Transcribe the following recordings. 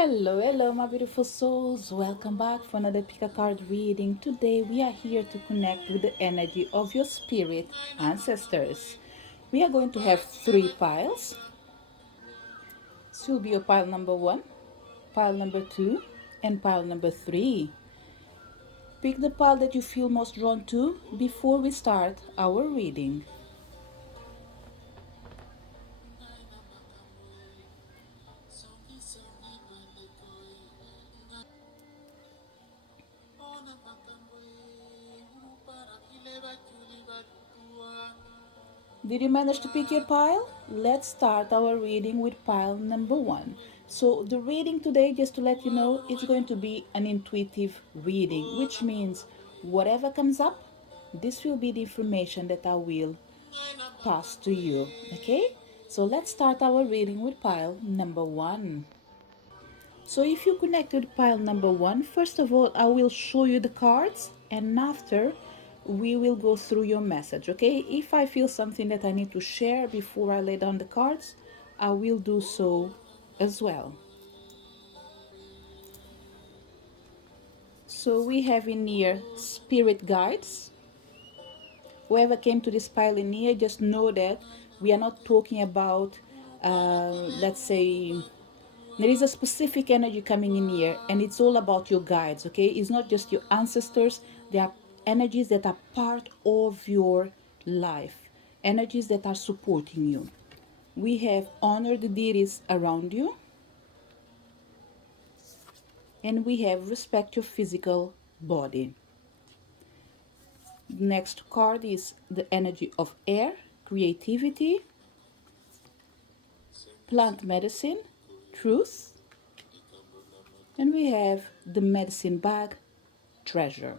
Hello, hello, my beautiful souls. Welcome back for another pick a card reading. Today, we are here to connect with the energy of your spirit ancestors. We are going to have three piles. This will be your pile number one, pile number two, and pile number three. Pick the pile that you feel most drawn to before we start our reading. Did you manage to pick your pile? Let's start our reading with pile number one. So, the reading today, just to let you know, it's going to be an intuitive reading, which means whatever comes up, this will be the information that I will pass to you. Okay? So, let's start our reading with pile number one. So, if you connect with pile number one, first of all, I will show you the cards, and after we will go through your message. Okay, if I feel something that I need to share before I lay down the cards, I will do so as well. So we have in here spirit guides. Whoever came to this pile in here, just know that we are not talking about let's say there is a specific energy coming in here, and it's all about your guides. Okay, it's not just your ancestors. They are energies that are part of your life, energies that are supporting you. We have honor the deities around you, and we have respect your physical body. Next card is the energy of air, creativity, plant medicine, truth, and we have the medicine bag, treasure.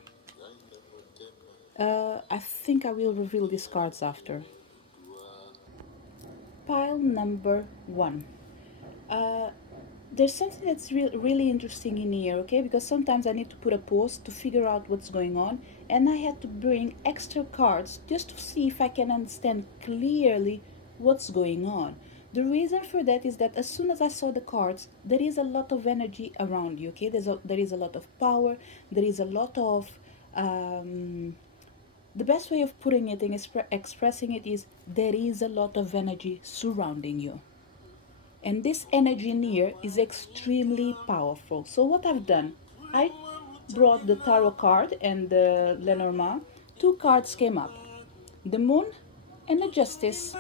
I think I will reveal these cards after. Pile number one. Uh, there's something that's really interesting in here, okay? Because sometimes I need to put a pause to figure out what's going on, and I had to bring extra cards just to see if I can understand clearly what's going on. The reason for that is that as soon as I saw the cards, there is a lot of energy around you, okay? There is a lot of power, there is a lot of the best way of putting it and expressing it is there is a lot of energy surrounding you. And this energy in here is extremely powerful. So what I've done, I brought the tarot card and the Lenormand. Two cards came up, the moon and the justice.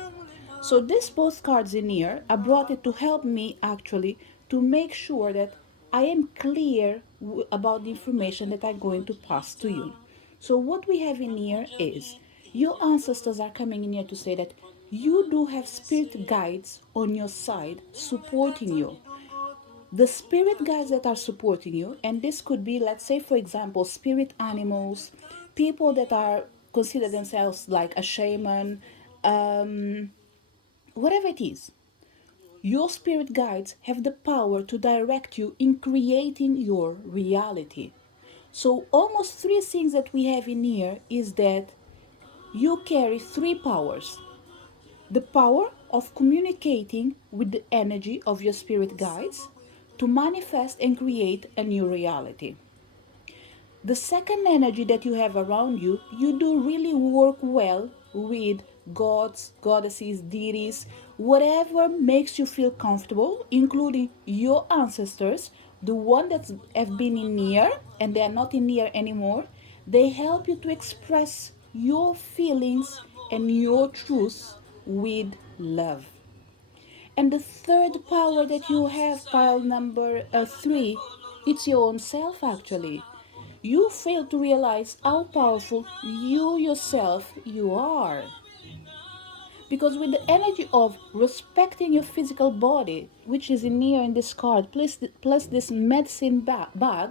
So these both cards in here, I brought it to help me actually to make sure that I am clear about the information that I'm going to pass to you. So what we have in here is your ancestors are coming in here to say that you do have spirit guides on your side supporting you. The spirit guides that are supporting you, and this could be, let's say, for example, spirit animals, people that are consider themselves like a shaman, whatever it is. Your spirit guides have the power to direct you in creating your reality. So, almost three things that we have in here is that you carry three powers: the power of communicating with the energy of your spirit guides to manifest and create a new reality. The second energy that you have around you, you do really work well with gods, goddesses, deities, whatever makes you feel comfortable, including your ancestors, the one that have been in here and they are not in here anymore. They help you to express your feelings and your truth with love. And the third power that you have, pile number three, it's your own self actually. You fail to realize how powerful you yourself you are. Because with the energy of respecting your physical body, which is in here in this card, plus this medicine bag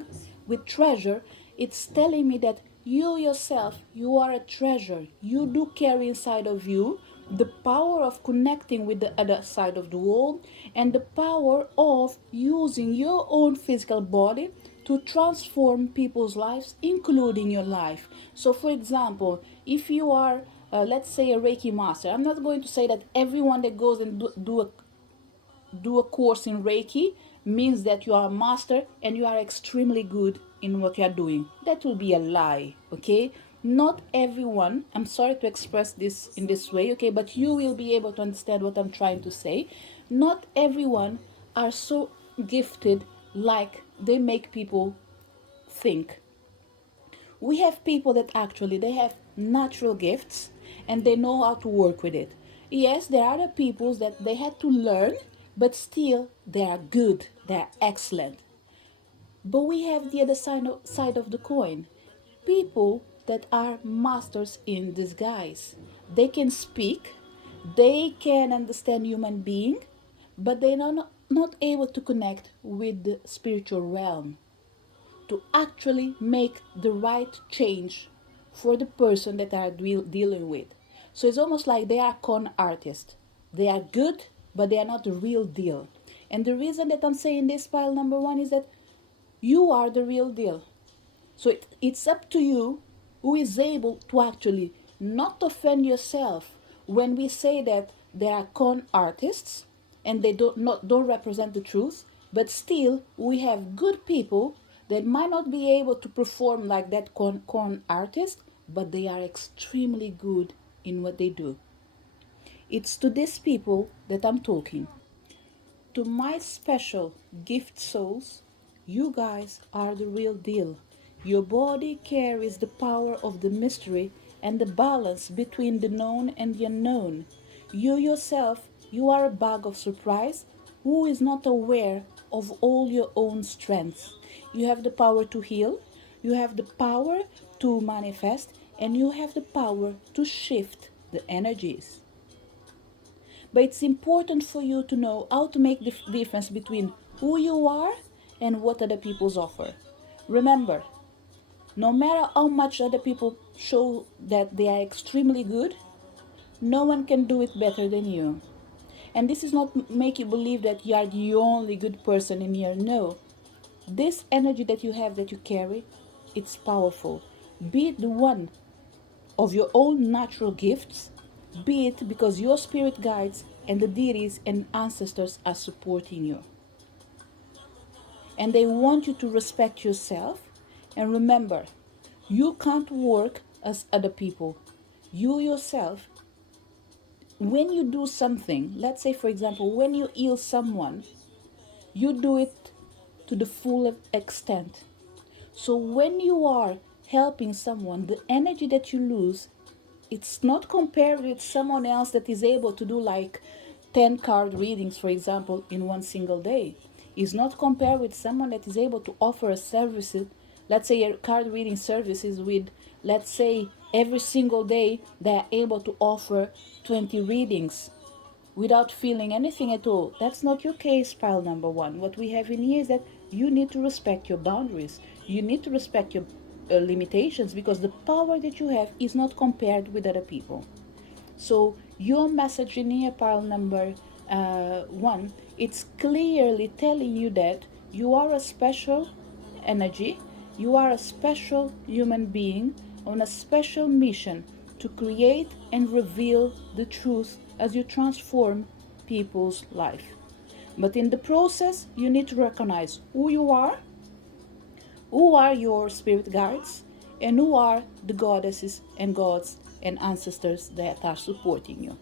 with treasure, it's telling me that you yourself, you are a treasure. You do carry inside of you the power of connecting with the other side of the world and the power of using your own physical body to transform people's lives, including your life. So, for example, if you are, let's say, a Reiki master, I'm not going to say that everyone that goes and do a course in Reiki means that you are a master and you are extremely good in what you are doing. That will be a lie, okay? Not everyone, I'm sorry to express this in this way, okay, but you will be able to understand what I'm trying to say. Not everyone are so gifted like they make people think. We have people that actually they have natural gifts and they know how to work with it. Yes, there are the people that they had to learn, but still they are good, they are excellent. But we have the other side of the coin. People that are masters in disguise. They can speak, they can understand human being, but they are not able to connect with the spiritual realm to actually make the right change for the person that they are dealing with. So it's almost like they are con artists. They are good, but they are not the real deal. And the reason that I'm saying this, pile number one, is that you are the real deal. So it's up to you who is able to actually not offend yourself when we say that they are con artists and they don't represent the truth, but still we have good people that might not be able to perform like that con artist, but they are extremely good in what they do. It's to these people that I'm talking. To my special gift souls, you guys are the real deal. Your body carries the power of the mystery and the balance between the known and the unknown. You yourself, you are a bag of surprise who is not aware of all your own strengths. You have the power to heal, you have the power to manifest, and you have the power to shift the energies. But it's important for you to know how to make the difference between who you are and what other people's offer. Remember, no matter how much other people show that they are extremely good, no one can do it better than you. And this is not make you believe that you are the only good person in here. No. This energy that you have, that you carry, it's powerful. Be it the one of your own natural gifts, be it because your spirit guides and the deities and ancestors are supporting you. And they want you to respect yourself. And remember, you can't work as other people. You yourself, when you do something, let's say for example, when you heal someone, you do it to the full extent. So when you are helping someone, the energy that you lose, it's not compared with someone else that is able to do like 10 card readings, for example, in one single day. It's not compared with someone that is able to offer a service, let's say a card reading services with, let's say, every single day they are able to offer 20 readings without feeling anything at all. That's not your case, pile number one. What we have in here is that you need to respect your boundaries. You need to respect your limitations, because the power that you have is not compared with other people. So your message in here, pile number one, it's clearly telling you that you are a special energy, you are a special human being on a special mission to create and reveal the truth as you transform people's life. But in the process, you need to recognize who are your spirit guides, and who are the goddesses and gods and ancestors that are supporting you.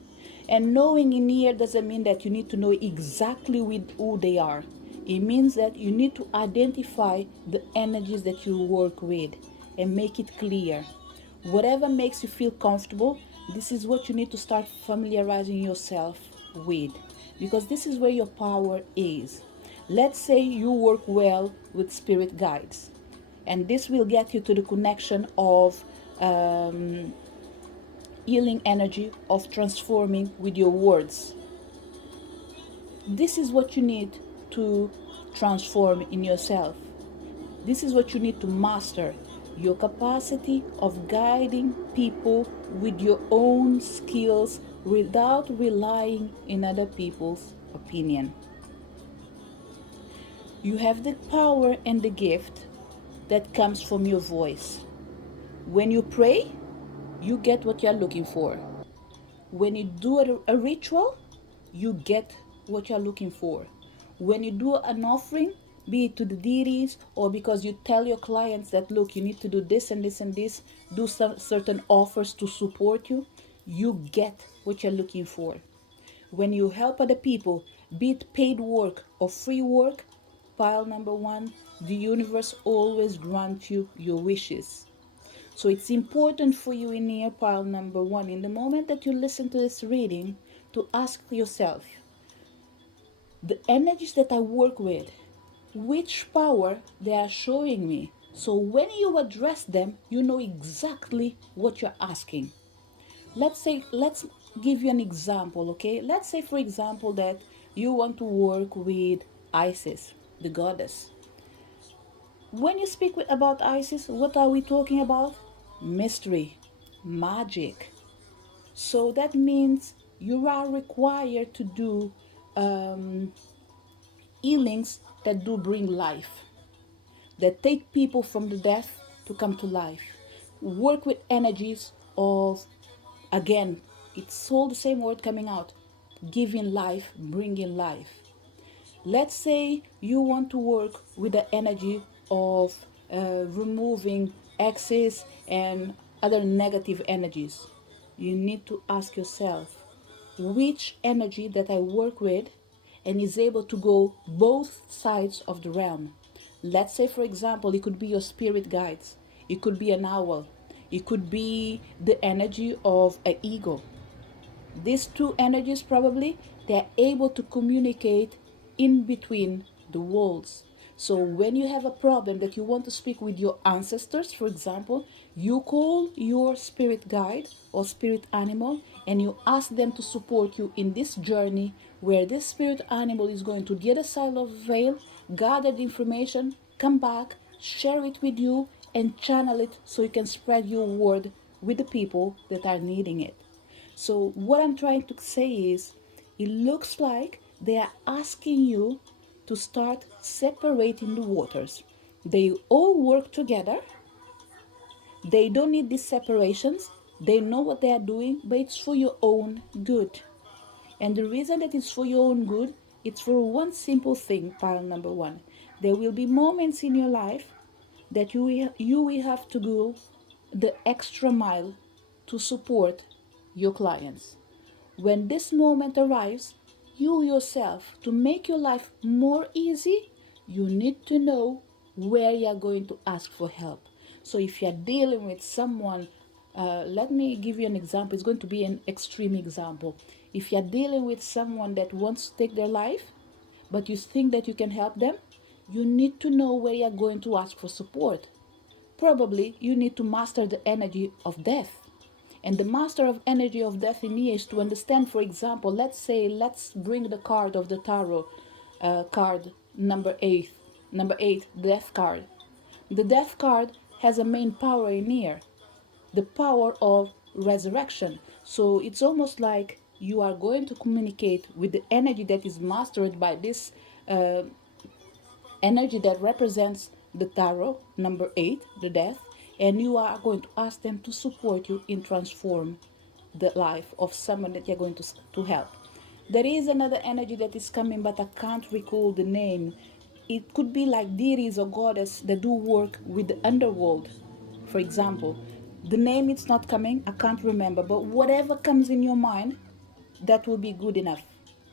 And knowing in here doesn't mean that you need to know exactly with who they are. It means that you need to identify the energies that you work with and make it clear. Whatever makes you feel comfortable, this is what you need to start familiarizing yourself with, because this is where your power is. Let's say you work well with spirit guides, and this will get you to the connection of healing energy, of transforming with your words. This is what you need to transform in yourself. This is what you need to master, your capacity of guiding people with your own skills without relying on other people's opinion. You have the power and the gift that comes from your voice. When you pray, you get what you're looking for. When you do a ritual, you get what you're looking for. When you do an offering, be it to the deities or because you tell your clients that, look, you need to do this and this and this, do some certain offers to support you, you get what you're looking for. When you help other people, be it paid work or free work, pile number one, the universe always grants you your wishes. So it's important for you in here, pile number one, in the moment that you listen to this reading, to ask yourself, the energies that I work with, which power they are showing me. So when you address them, you know exactly what you're asking. Let's give you an example, okay? Let's say, for example, that you want to work with Isis, the goddess. When you speak about Isis, what are we talking about? Mystery, magic. So that means you are required to do um, healings that do bring life, that take people from the death to come to life. Work with energies of, again, it's all the same word coming out, giving life, bringing life. Let's say you want to work with the energy of removing excess and other negative energies. You need to ask yourself, which energy that I work with and is able to go both sides of the realm. Let's say, for example, it could be your spirit guides, it could be an owl, it could be the energy of an ego. These two energies, probably they're able to communicate in between the worlds. So when you have a problem that you want to speak with your ancestors, for example, you call your spirit guide or spirit animal and you ask them to support you in this journey, where this spirit animal is going to get a side of veil, gather the information, come back, share it with you, and channel it so you can spread your word with the people that are needing it. So what I'm trying to say is, it looks like they are asking you to start separating the waters. They all work together. They don't need these separations. They know what they are doing, but it's for your own good. And the reason that it's for your own good, it's for one simple thing, pile number one. There will be moments in your life that you will have to go the extra mile to support your clients. When this moment arrives, you yourself, to make your life more easy, you need to know where you are going to ask for help. So if you're dealing with someone, let me give you an example. It's going to be an extreme example. If you're dealing with someone that wants to take their life, but you think that you can help them, you need to know where you're going to ask for support. Probably you need to master the energy of death. And the master of energy of death in me is to understand, for example, let's bring the card of the tarot, card number eight, death card. The death card has a main power in here, the power of resurrection. So it's almost like you are going to communicate with the energy that is mastered by this uh, energy that represents the tarot, number eight, the death, and you are going to ask them to support you in transform the life of someone that you're going to help. There is another energy that is coming, but I can't recall the name. It could be like deities or goddess that do work with the underworld, for example. The name it's not coming, I can't remember, but whatever comes in your mind, that will be good enough.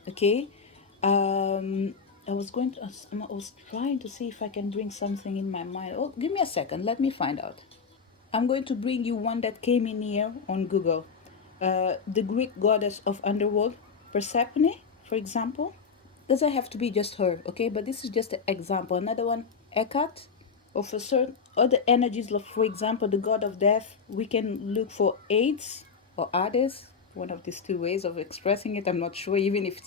Okay. I was trying to see if I can bring something in my mind. Oh, give me a second, let me find out. I'm going to bring you one that came in here on Google. The Greek goddess of underworld, Persephone, for example. Doesn't have to be just her, okay? But this is just an example. Another one, Hecate, or for certain other energies, like for example, the god of death. We can look for Hades or Hades, one of these two ways of expressing it. I'm not sure even if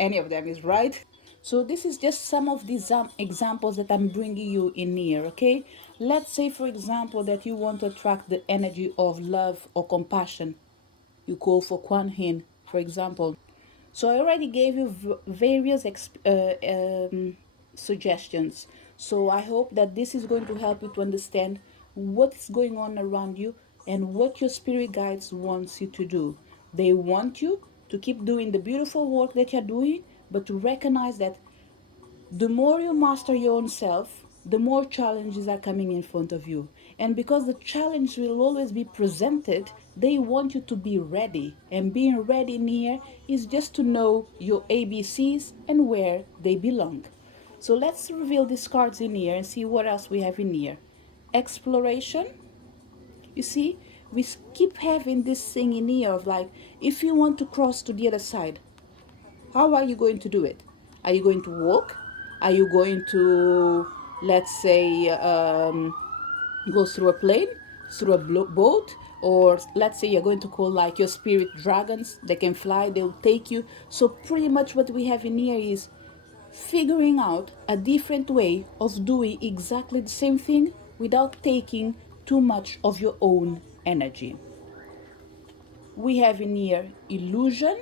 any of them is right. So this is just some of these examples that I'm bringing you in here, okay? Let's say, for example, that you want to attract the energy of love or compassion. You call for Kuan Yin, for example. So I already gave you various suggestions. So I hope that this is going to help you to understand what's going on around you and what your spirit guides wants you to do. They want you to keep doing the beautiful work that you're doing, but to recognize that The more you master your own self, the more challenges are coming in front of you. And because the challenge will always be presented, they want you to be ready. And being ready near is just to know your ABCs and where they belong. So let's reveal these cards in here and see what else we have in here. Exploration. You see, we keep having this thing in here of like, if you want to cross to the other side, how are you going to do it? Are you going to walk? Are you going to, let's say, go through a plane, through a boat? Or let's say you're going to call like your spirit dragons. They can fly, they'll take you. So, pretty much what we have in here is figuring out a different way of doing exactly the same thing without taking too much of your own energy. We have in here illusion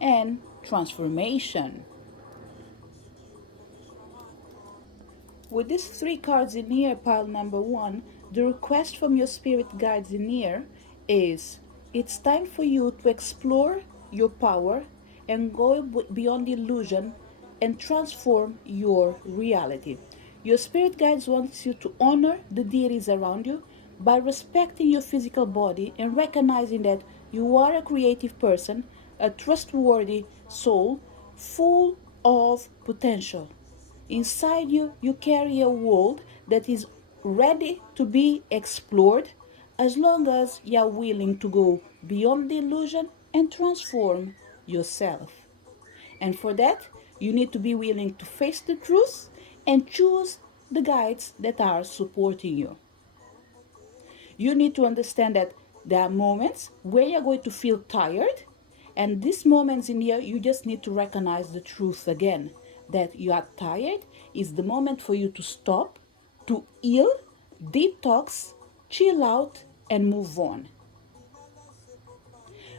and transformation. With these three cards in here, pile number one, the request from your spirit guides in here is it's time for you to explore your power and go beyond the illusion and transform your reality. Your spirit guides wants you to honor the deities around you by respecting your physical body and recognizing that you are a creative person, a trustworthy soul, full of potential. Inside you, you carry a world that is ready to be explored as long as you are willing to go beyond the illusion and transform yourself. And for that, you need to be willing to face the truth and choose the guides that are supporting you. You need to understand that there are moments where you're going to feel tired, and these moments in here, you just need to recognize the truth again. That you are tired is the moment for you to stop, to heal, detox, chill out, and move on.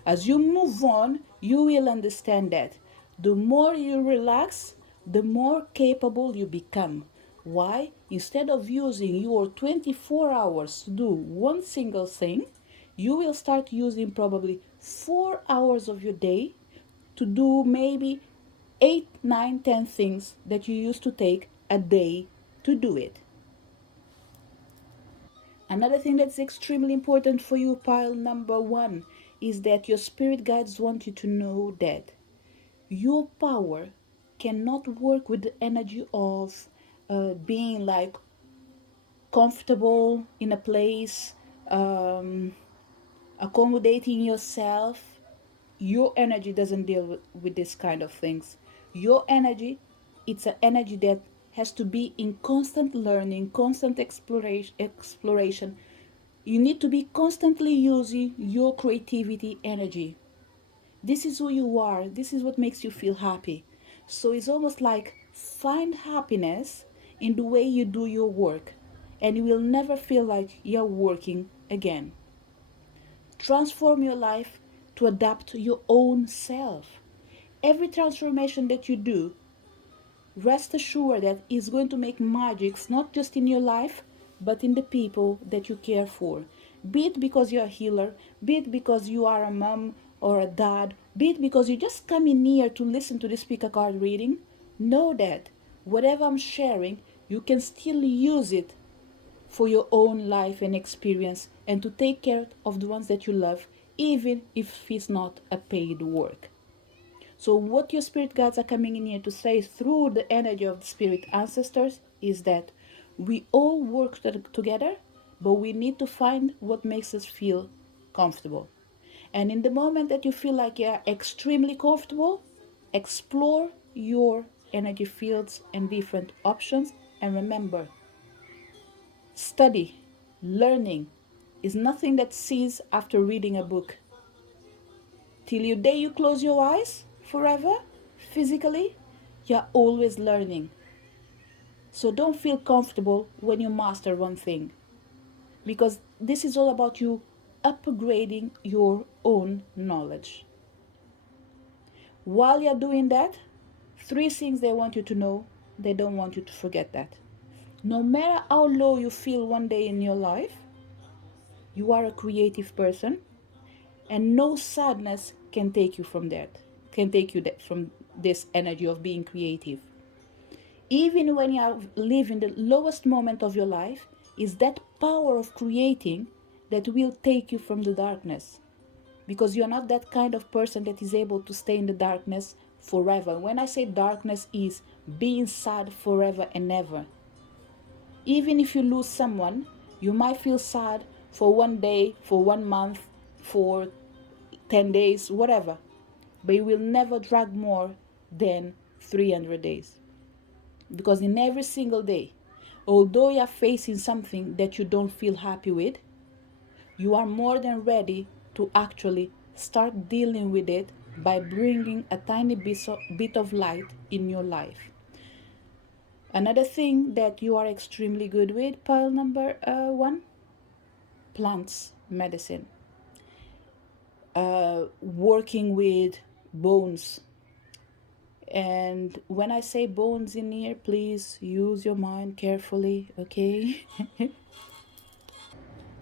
As you move on, you will understand that the more you relax, the more capable you become. Why? Instead of using your 24 hours to do one single thing, you will start using probably 4 hours of your day to do maybe 8, 9, 10 things that you used to take a day to do it. Another thing that's extremely important for you, pile number one, is that your spirit guides want you to know that your power cannot work with the energy of being like comfortable in a place, accommodating yourself. Your energy doesn't deal with this kind of things. Your energy, it's an energy that has to be in constant learning, constant exploration. You need to be constantly using your creativity energy. This is who you are. This is what makes you feel happy. So it's almost like find happiness in the way you do your work, and you will never feel like you're working again. Transform your life to adapt to your own self. Every transformation that you do, rest assured that it's going to make magics not just in your life, but in the people that you care for. Be it because you're a healer, be it because you are a mom or a dad, be it because you just come in here to listen to the speaker card reading. Know that whatever I'm sharing, you can still use it for your own life and experience and to take care of the ones that you love, even if it's not a paid work. So, what your spirit guides are coming in here to say through the energy of the spirit ancestors is that we all work together, but we need to find what makes us feel comfortable. And in the moment that you feel like you're extremely comfortable, explore your energy fields and different options. And remember, study, learning is nothing that ceases after reading a book. Till your day you close your eyes forever, physically, you're always learning. So don't feel comfortable when you master one thing, because this is all about you upgrading your own knowledge. While you're doing that, three things they want you to know, they don't want you to forget that. No matter how low you feel one day in your life, you are a creative person, and no sadness can take you from that, can take you from this energy of being creative. Even when you are living the lowest moment of your life, is that power of creating that will take you from the darkness. Because you're not that kind of person that is able to stay in the darkness forever. When I say darkness, is being sad forever and ever. Even if you lose someone, you might feel sad for one day, for 1 month, for 10 days, whatever. But you will never drag more than 300 days. Because in every single day, although you are facing something that you don't feel happy with, you are more than ready to actually start dealing with it by bringing a tiny bit of light in your life. Another thing that you are extremely good with, pile number 1, plants medicine. Working with bones. And when I say bones in here, please use your mind carefully, okay?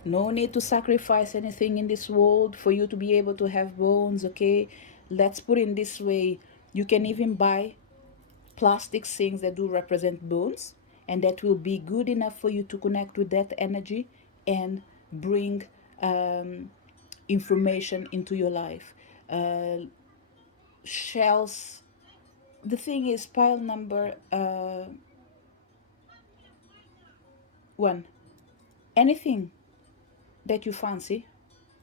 No need to sacrifice anything in this world for you to be able to have bones, okay? Let's put it this way. You can even buy plastic things that do represent bones, and that will be good enough for you to connect with that energy and bring information into your life. Shells. The thing is, pile number 1. Anything that you fancy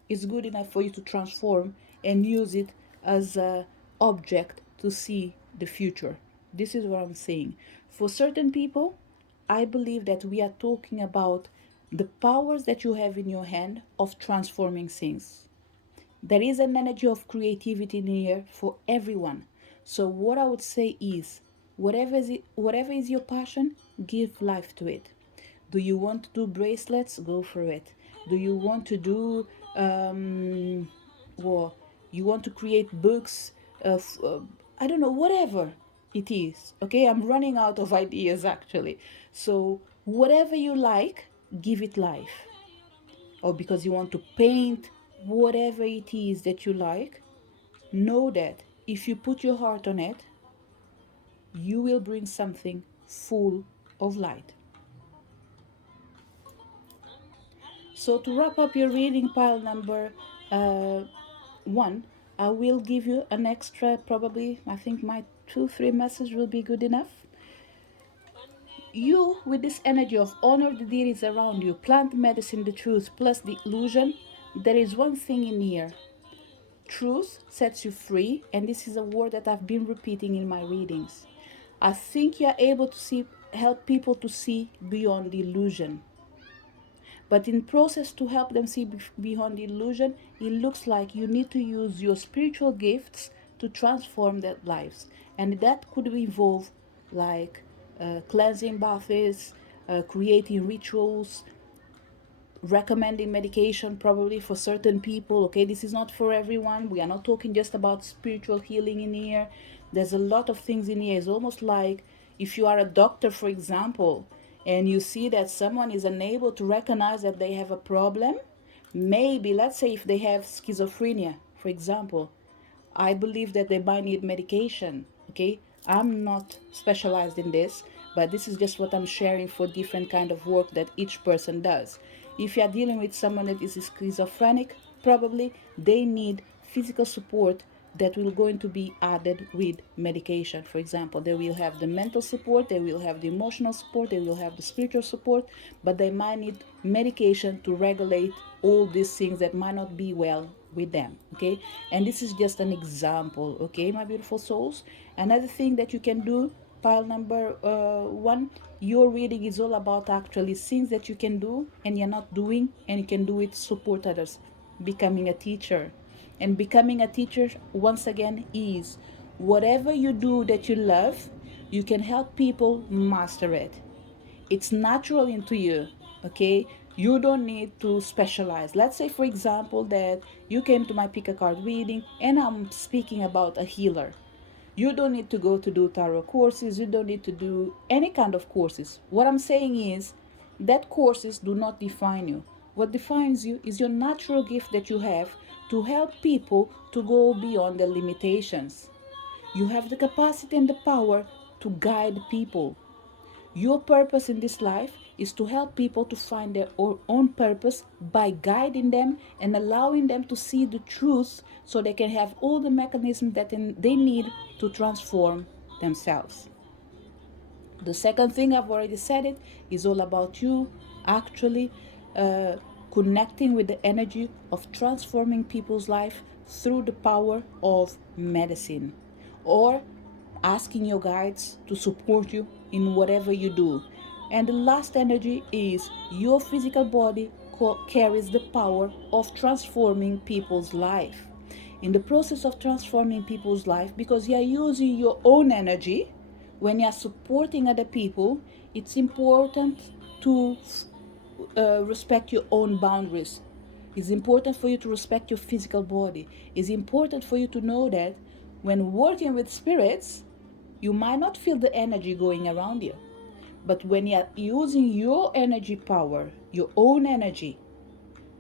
is good enough for you to transform and use it as an object to see the future. This is what I'm saying. For certain people, I believe that we are talking about the powers that you have in your hand of transforming things. There is an energy of creativity in here for everyone. So what I would say is, whatever is your passion, give life to it. Do you want to do bracelets? Go for it. Do you want to do well, you want to create books of I don't know, whatever it is. Okay, I'm running out of ideas actually. So whatever you like, give it life. Or because you want to paint, whatever it is that you like, know that if you put your heart on it, you will bring something full of light. So to wrap up your reading, pile number 1, I will give you an extra, probably, I think my 2-3 message will be good enough. You, with this energy of honor the deities around you, plant medicine, the truth, plus the illusion, there is one thing in here. Truth sets you free, and this is a word that I've been repeating in my readings. I think you're able to help people to see beyond the illusion. But in process to help them see beyond the illusion, it looks like you need to use your spiritual gifts to transform their lives. And that could involve like cleansing baths, creating rituals, recommending medication probably for certain people. Okay, this is not for everyone. We are not talking just about spiritual healing in here. There's a lot of things in here. It's almost like if you are a doctor, for example, and you see that someone is unable to recognize that they have a problem, maybe, let's say, if they have schizophrenia, for example, I believe that they might need medication. Okay, I'm not specialized in this, but this is just what I'm sharing for different kind of work that each person does. If you are dealing with someone that is schizophrenic, probably they need physical support that will going to be added with medication. For example, they will have the mental support, they will have the emotional support, they will have the spiritual support, but they might need medication to regulate all these things that might not be well with them. Okay, and this is just an example. Okay, my beautiful souls. Another thing that you can do, pile number 1, your reading is all about actually things that you can do and you're not doing, and you can do it, support others, becoming a teacher. And becoming a teacher, once again, is whatever you do that you love, you can help people master it. It's natural into you. Okay, you don't need to specialize. Let's say, for example, that you came to my pick a card reading and I'm speaking about a healer. You don't need to go to do tarot courses. You don't need to do any kind of courses. What I'm saying is that courses do not define you. What defines you is your natural gift that you have to help people to go beyond their limitations. You have the capacity and the power to guide people. Your purpose in this life is to help people to find their own purpose by guiding them and allowing them to see the truth so they can have all the mechanisms that they need to transform themselves. The second thing, I've already said it, is all about you actually uh, connecting with the energy of transforming people's life through the power of medicine, or asking your guides to support you in whatever you do. And the last energy is your physical body carries the power of transforming people's life. In the process of transforming people's life, because you are using your own energy, when you are supporting other people, it's important to respect your own boundaries. It's important for you to respect your physical body. It's important for you to know that when working with spirits, you might not feel the energy going around you. But when you are using your energy power, your own energy,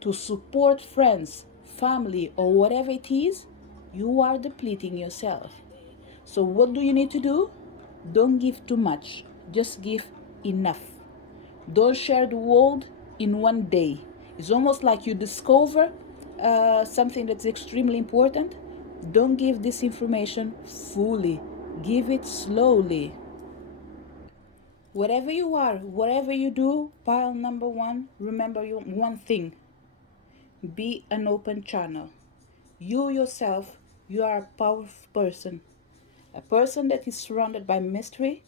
to support friends, family, or whatever it is, you are depleting yourself. So, what do you need to do? Don't give too much, just give enough. Don't share the world in one day. It's almost like you discover something that's extremely important. Don't give this information fully, give it slowly. Wherever you are, whatever you do, pile number one, remember one thing: be an open channel. You yourself, you are a powerful person, a person that is surrounded by mystery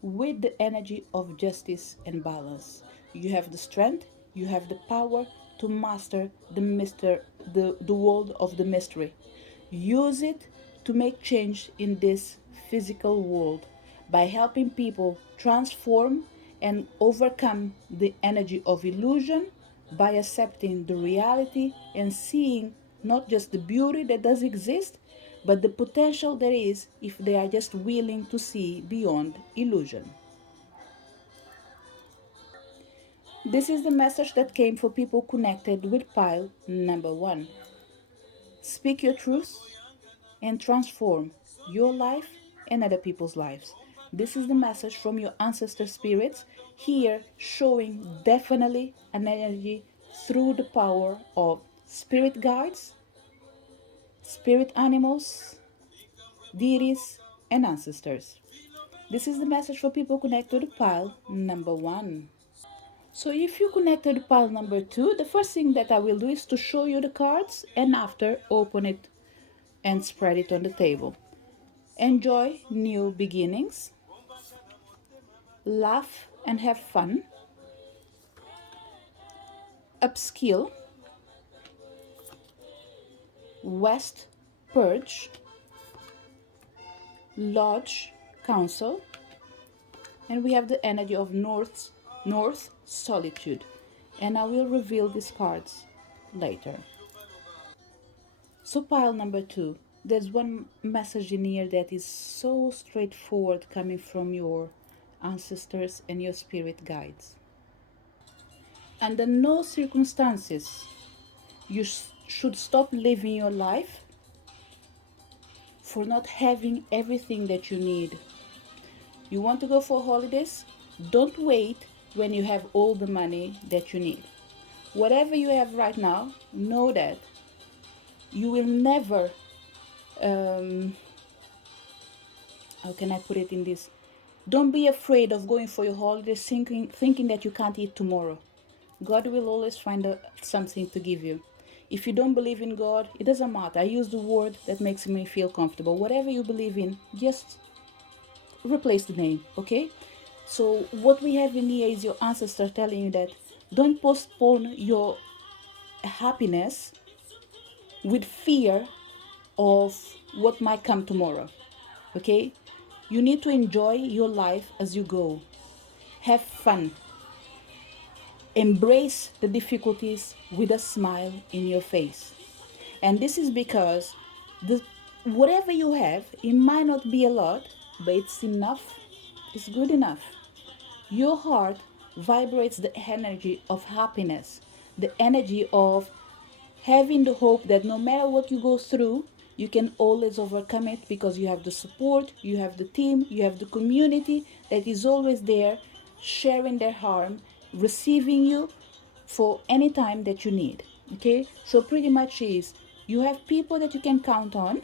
with the energy of justice and balance. You have the strength, you have the power to master the world of the mystery. Use it to make change in this physical world by helping people transform and overcome the energy of illusion by accepting the reality and seeing not just the beauty that does exist, but the potential there is if they are just willing to see beyond illusion. This is the message that came for people connected with pile number one. Speak your truth and transform your life and other people's lives. This is the message from your ancestor spirits, here showing definitely an energy through the power of spirit guides, spirit animals, deities, and ancestors. This is the message for people connected to pile number one. So if you connected to pile number two, the first thing that I will do is to show you the cards and after open it and spread it on the table. Enjoy new beginnings, laugh and have fun, upskill, west purge, lodge council, and we have the energy of north solitude. And I will reveal these cards later. So pile number two, there's one message in here that is so straightforward coming from your ancestors and your spirit guides. Under no circumstances you should stop living your life for not having everything that you need. You want to go for holidays? Don't wait when you have all the money that you need. Whatever you have right now, know that you will never, how can I put it in this? Don't be afraid of going for your holidays thinking that you can't eat tomorrow. God will always find something to give you. If you don't believe in God, it doesn't matter. I use the word that makes me feel comfortable. Whatever you believe in, just replace the name, okay? So what we have in here is your ancestor telling you that don't postpone your happiness with fear of what might come tomorrow, okay? You need to enjoy your life as you go. Have fun. Embrace the difficulties with a smile in your face. And this is because whatever you have, it might not be a lot, but it's enough, it's good enough. Your heart vibrates the energy of happiness, the energy of having the hope that no matter what you go through, You can always overcome it because you have the support, you have the team, you have the community that is always there, sharing their harm, receiving you for any time that you need. Okay, so pretty much is you have people that you can count on.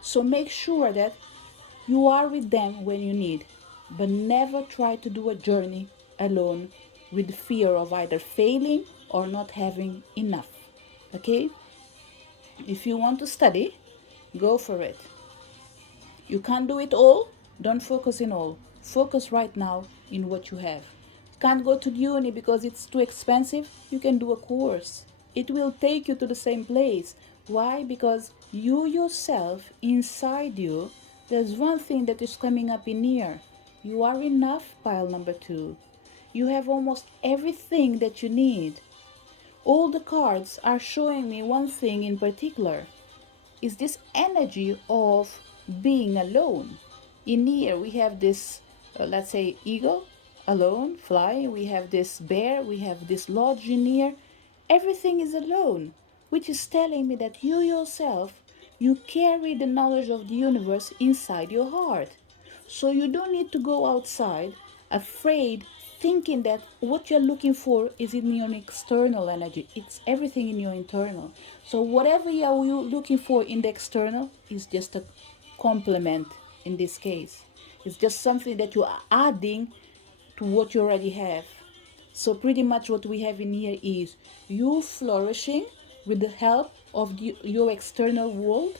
So make sure that you are with them when you need, but never try to do a journey alone with the fear of either failing or not having enough. Okay, if you want to study, go for it. You can't do it all, don't focus in all. Focus right now in what you have. Can't go to uni because it's too expensive, you can do a course. It will take you to the same place. Why? Because you yourself, inside you, there's one thing that is coming up in here. You are enough, pile number 2. You have almost everything that you need. All the cards are showing me one thing in particular, is this energy of being alone. In here we have this, let's say, eagle, alone, flying. We have this bear, we have this lodge in here. Everything is alone, which is telling me that you yourself, you carry the knowledge of the universe inside your heart. So you don't need to go outside afraid, thinking that what you're looking for is in your external energy. It's everything in your internal. So whatever you're looking for in the external is just a complement in this case. It's just something that you are adding to what you already have. So pretty much what we have in here is you flourishing with the help of your external world,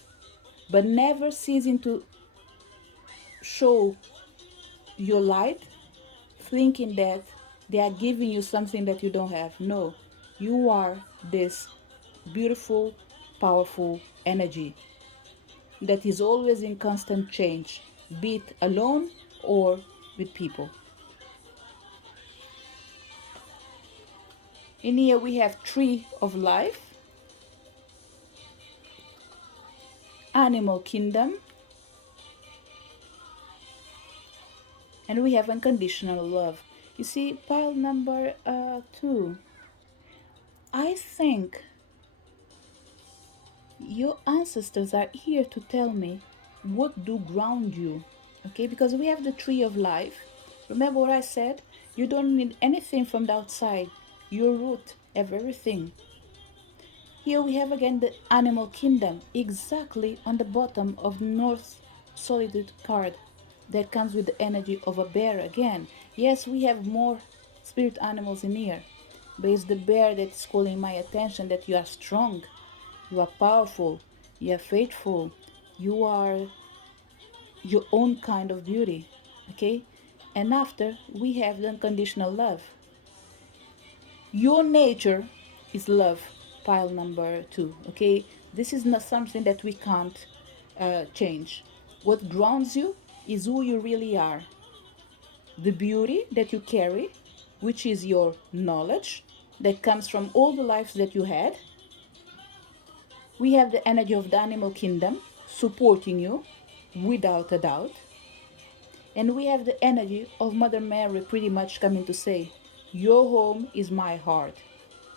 but never ceasing to show your light, thinking that they are giving you something that you don't have. No, you are this beautiful, powerful energy that is always in constant change, be it alone or with people. In here we have Tree of Life, Animal Kingdom, and we have Unconditional Love. You see, pile number 2, I think your ancestors are here to tell me what do ground you. Okay, because we have the Tree of Life. Remember what I said? You don't need anything from the outside. Your root have everything. Here we have again the Animal Kingdom, exactly on the bottom of North Solitude card, that comes with the energy of a bear again. Yes, we have more spirit animals in here, but it's the bear that's calling my attention, that you are strong, you are powerful, you are faithful, you are your own kind of beauty. Okay, and after we have the unconditional love. Your nature is love, pile number 2. Okay, this is not something that we can't change. What grounds you is who you really are, the beauty that you carry, which is your knowledge that comes from all the lives that you had. We have the energy of the animal kingdom supporting you without a doubt. And we have the energy of Mother Mary pretty much coming to say, your home is my heart.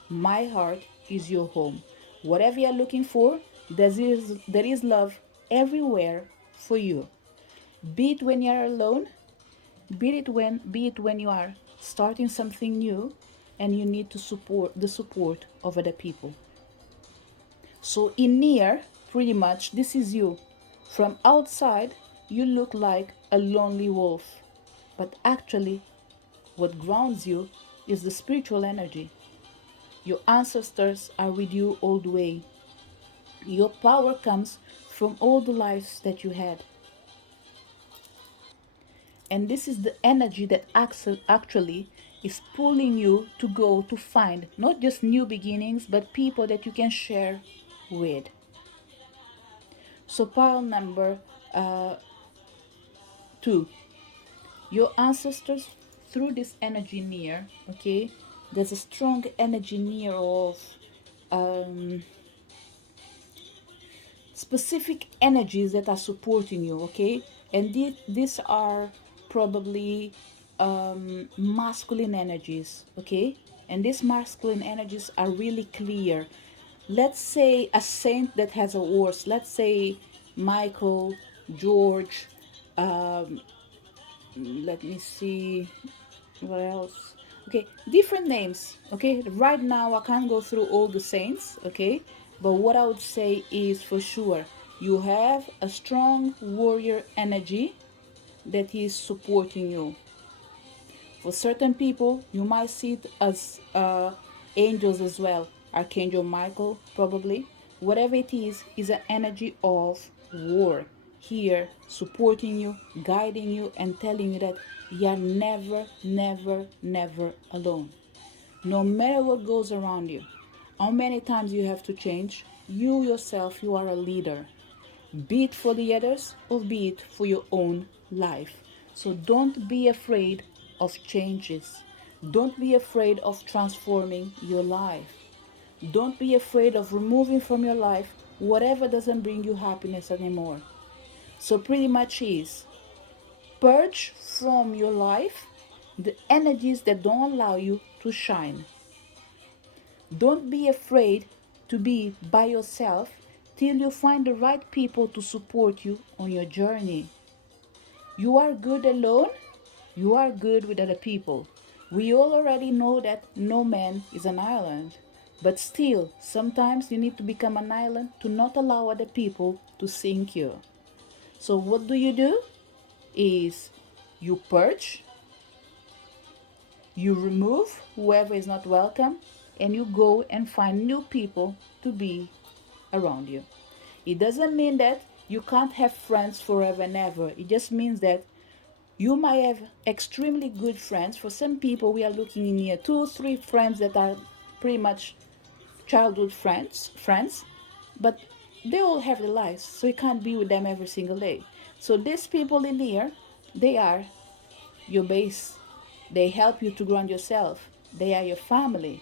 My heart is your home. Whatever you're looking for, there is love everywhere for you. Be it when you're alone, be it when you are starting something new and you need to support the support of other people. So in here, pretty much this is you. From outside, you look like a lonely wolf, but actually what grounds you is the spiritual energy. Your ancestors are with you all the way. Your power comes from all the lives that you had. And this is the energy that actually is pulling you to go to find not just new beginnings, but people that you can share with. So pile number 2. Your ancestors, through this energy near, okay, there's a strong energy near of specific energies that are supporting you, okay, and these are probably masculine energies, okay, and these masculine energies are really clear. Let's say a saint that has a horse, let's say Michael, George, um, let me see, what else? Okay, different names. Okay, right now I can't go through all the saints. Okay, but what I would say is for sure you have a strong warrior energy that is supporting you. For certain people, you might see it as angels as well. Archangel Michael, probably. Whatever it is an energy of war here, supporting you, guiding you, and telling you that you are never, never, never alone. No matter what goes around you, how many times you have to change, you yourself, you are a leader, be it for the others or be it for your own life. So don't be afraid of changes. Don't be afraid of transforming your life. Don't be afraid of removing from your life whatever doesn't bring you happiness anymore. So pretty much is purge from your life the energies that don't allow you to shine. Don't be afraid to be by yourself till you find the right people to support you on your journey. You are good alone, you are good with other people. We all already know that no man is an island. But still, sometimes you need to become an island to not allow other people to sink you. So what do? Is you purge, you remove whoever is not welcome, and you go and find new people to be around you. It doesn't mean that you can't have friends forever and ever. It just means that you might have extremely good friends. For some people, we are looking in here 2, 3 friends that are pretty much childhood friends, but they all have their lives, so you can't be with them every single day. So these people in here, they are your base. They help you to ground yourself. They are your family.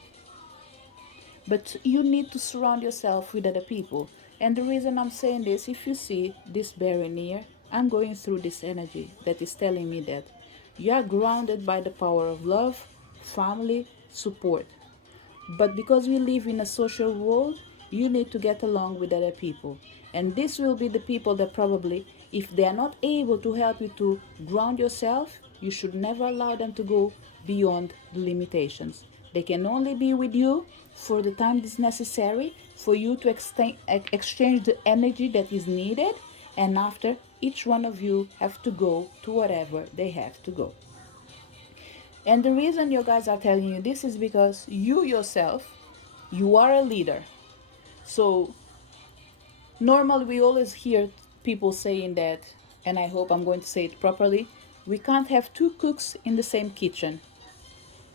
But you need to surround yourself with other people. And the reason I'm saying this, if you see this bearing here, I'm going through this energy that is telling me that you are grounded by the power of love, family, support. But because we live in a social world, you need to get along with other people. And this will be the people that probably, if they are not able to help you to ground yourself, you should never allow them to go beyond the limitations. They can only be with you for the time it is necessary for you to exchange the energy that is needed, and after, each one of you have to go to wherever they have to go. And the reason you guys are telling you this is because you yourself, you are a leader. So normally we always hear people saying that, and I hope I'm going to say it properly, we can't have 2 cooks in the same kitchen.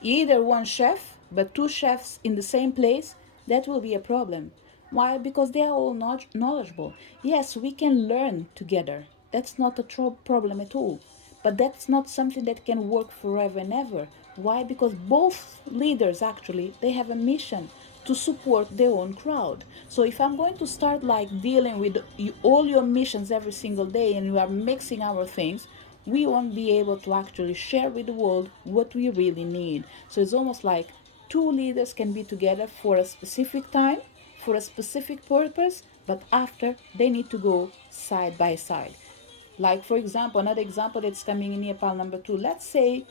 Either one chef, but 2 chefs in the same place, that will be a problem. Why? Because they are all knowledgeable. Yes, we can learn together. That's not a problem at all. But that's not something that can work forever and ever. Why? Because both leaders actually, they have a mission to support their own crowd. So if I'm going to start like dealing with all your missions every single day and you are mixing our things, we won't be able to actually share with the world what we really need. So it's almost like 2 leaders can be together for a specific time, for a specific purpose, but after they need to go side by side. Like for example, another example that's coming in here, pile number 2. Let's say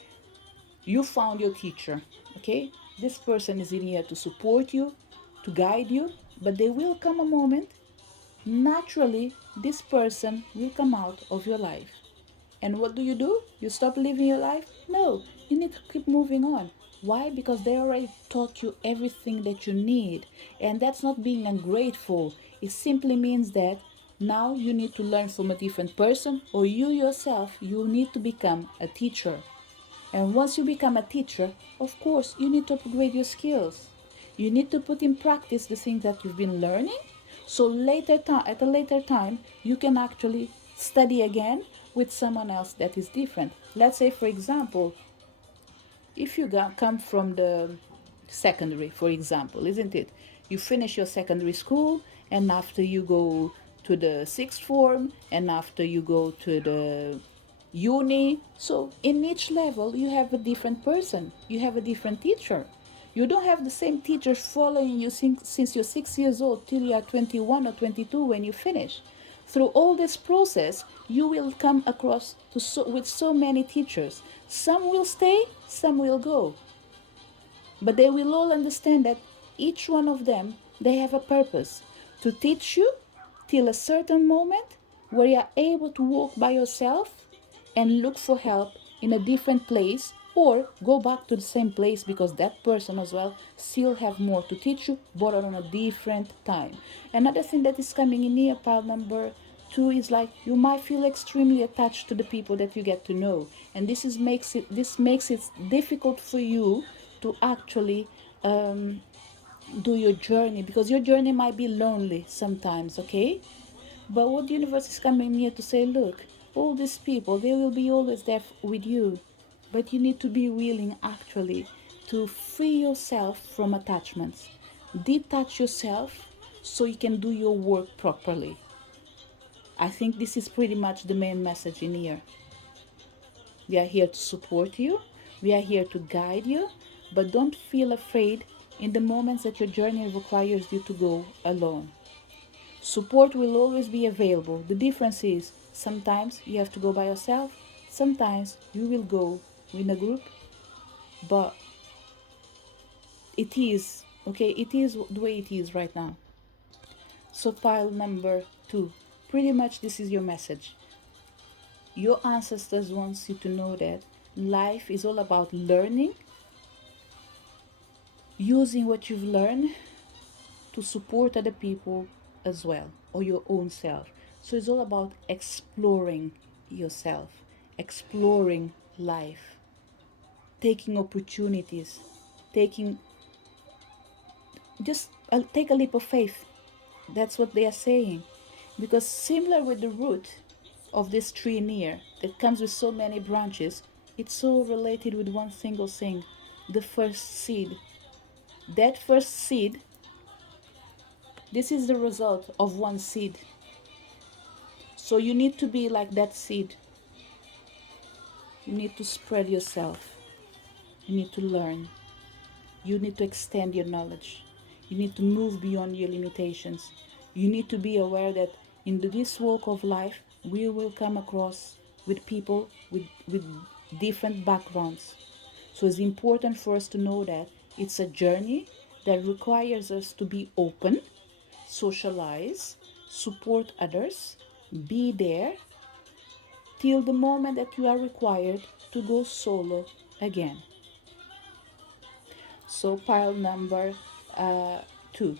you found your teacher, okay? This person is in here to support you, to guide you, but there will come a moment, naturally, this person will come out of your life. And what do? You stop living your life? No, you need to keep moving on. Why? Because they already taught you everything that you need. And that's not being ungrateful. It simply means that now you need to learn from a different person, or you yourself, you need to become a teacher. And once you become a teacher, of course, you need to upgrade your skills. You need to put in practice the things that you've been learning, so at a later time, you can actually study again with someone else that is different. Let's say, for example, if you come from the secondary, for example, isn't it? You finish your secondary school, and after you go to the sixth form, and after you go to the uni. So in each level, you have a different person, you have a different teacher. You don't have the same teachers following you since you're 6 years old till you are 21 or 22 when you finish. Through all this process, you will come across with so many teachers. Some will stay, some will go. But they will all understand that each one of them, they have a purpose to teach you till a certain moment where you are able to walk by yourself and look for help in a different place, or go back to the same place because that person as well still have more to teach you, but on a different time. Another thing that is coming in here, pile number 2, is like you might feel extremely attached to the people that you get to know, and this makes it difficult for you to actually do your journey, because your journey might be lonely sometimes, okay? But what the universe is coming here to say, look, all these people, they will be always there with you, but you need to be willing actually to free yourself from attachments. Detach yourself so you can do your work properly. I think this is pretty much the main message in here. We are here to support you, we are here to guide you, but don't feel afraid in the moments that your journey requires you to go alone. Support will always be available. The difference is sometimes you have to go by yourself, sometimes you will go in a group, but it is okay, it is the way it is right now. So, pile number 2, pretty much this is your message. Your ancestors wants you to know that life is all about learning, using what you've learned to support other people as well, or your own self. So it's all about exploring yourself, exploring life, taking opportunities, taking just take a leap of faith. That's what they are saying. Because similar with the root of this tree near that comes with so many branches, it's so related with one single thing, the first seed. That first seed, this is the result of one seed. So you need to be like that seed. You need to spread yourself. You need to learn. You need to extend your knowledge. You need to move beyond your limitations. You need to be aware that in this walk of life, we will come across with people with different backgrounds. So it's important for us to know that it's a journey that requires us to be open, socialize, support others, be there till the moment that you are required to go solo again. So, pile number 2.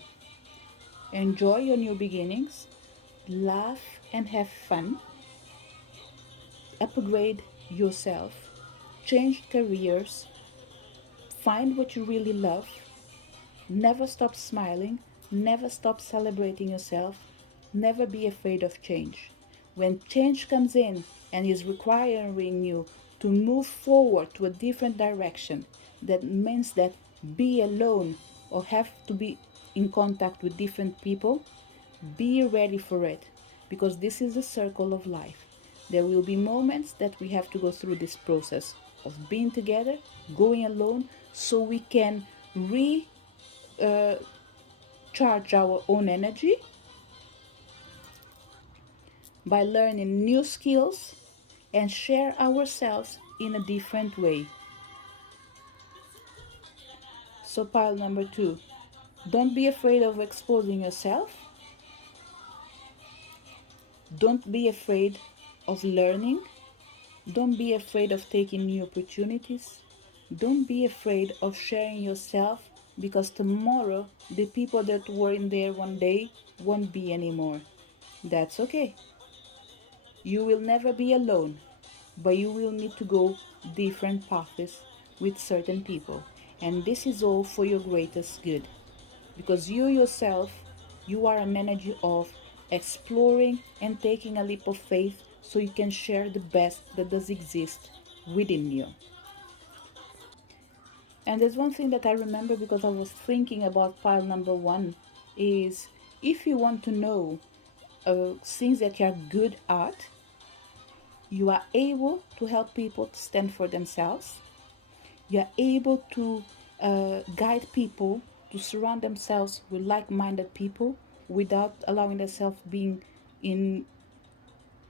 Enjoy your new beginnings, laugh and have fun, upgrade yourself, change careers, find what you really love, never stop smiling, never stop celebrating yourself, never be afraid of change. When change comes in and is requiring you to move forward to a different direction, that means that be alone or have to be in contact with different people, be ready for it, because this is the circle of life. There will be moments that we have to go through this process of being together, going alone, so we can charge our own energy by learning new skills and share ourselves in a different way. So, pile number 2, don't be afraid of exposing yourself. Don't be afraid of learning. Don't be afraid of taking new opportunities. Don't be afraid of sharing yourself, because tomorrow the people that were in there one day won't be anymore. That's okay. You will never be alone, but you will need to go different paths with certain people. And this is all for your greatest good. Because you yourself, you are an energy of exploring and taking a leap of faith so you can share the best that does exist within you. And there's one thing that I remember, because I was thinking about pile number 1, is if you want to know things that you are good at, you are able to help people to stand for themselves. You are able to guide people to surround themselves with like-minded people without allowing themselves being in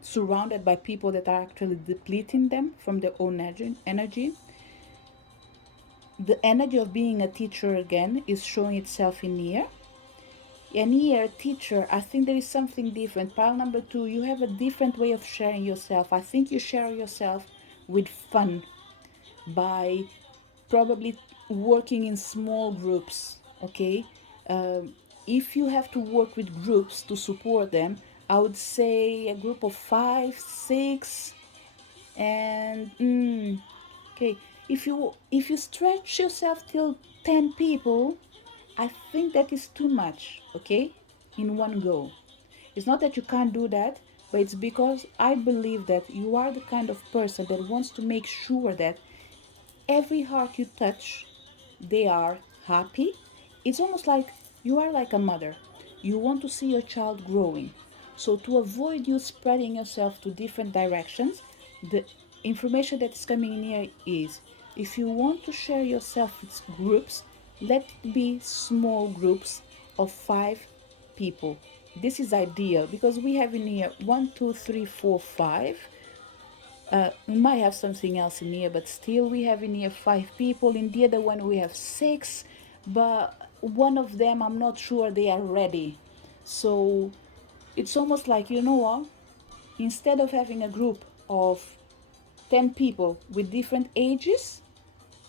surrounded by people that are actually depleting them from their own energy. The energy of being a teacher again is showing itself in here. And here, teacher, I think there is something different. Pile number 2, you have a different way of sharing yourself. I think you share yourself with fun by probably working in small groups, okay? If you have to work with groups to support them, I would say a group of 5, 6, and okay, if you stretch yourself till 10 people, I think that is too much, okay, in one go. It's not that you can't do that, but it's because I believe that you are the kind of person that wants to make sure that every heart you touch, they are happy. It's almost like you are like a mother. You want to see your child growing. So to avoid you spreading yourself to different directions, the information that is coming in here is, if you want to share yourself with groups, let it be small groups of 5 people. This is ideal because we have in here 1, 2, 3, 4, 5. We might have something else in here, but still we have in here 5 people. In the other one we have 6, but one of them I'm not sure they are ready. So it's almost like, you know what, instead of having a group of 10 people with different ages,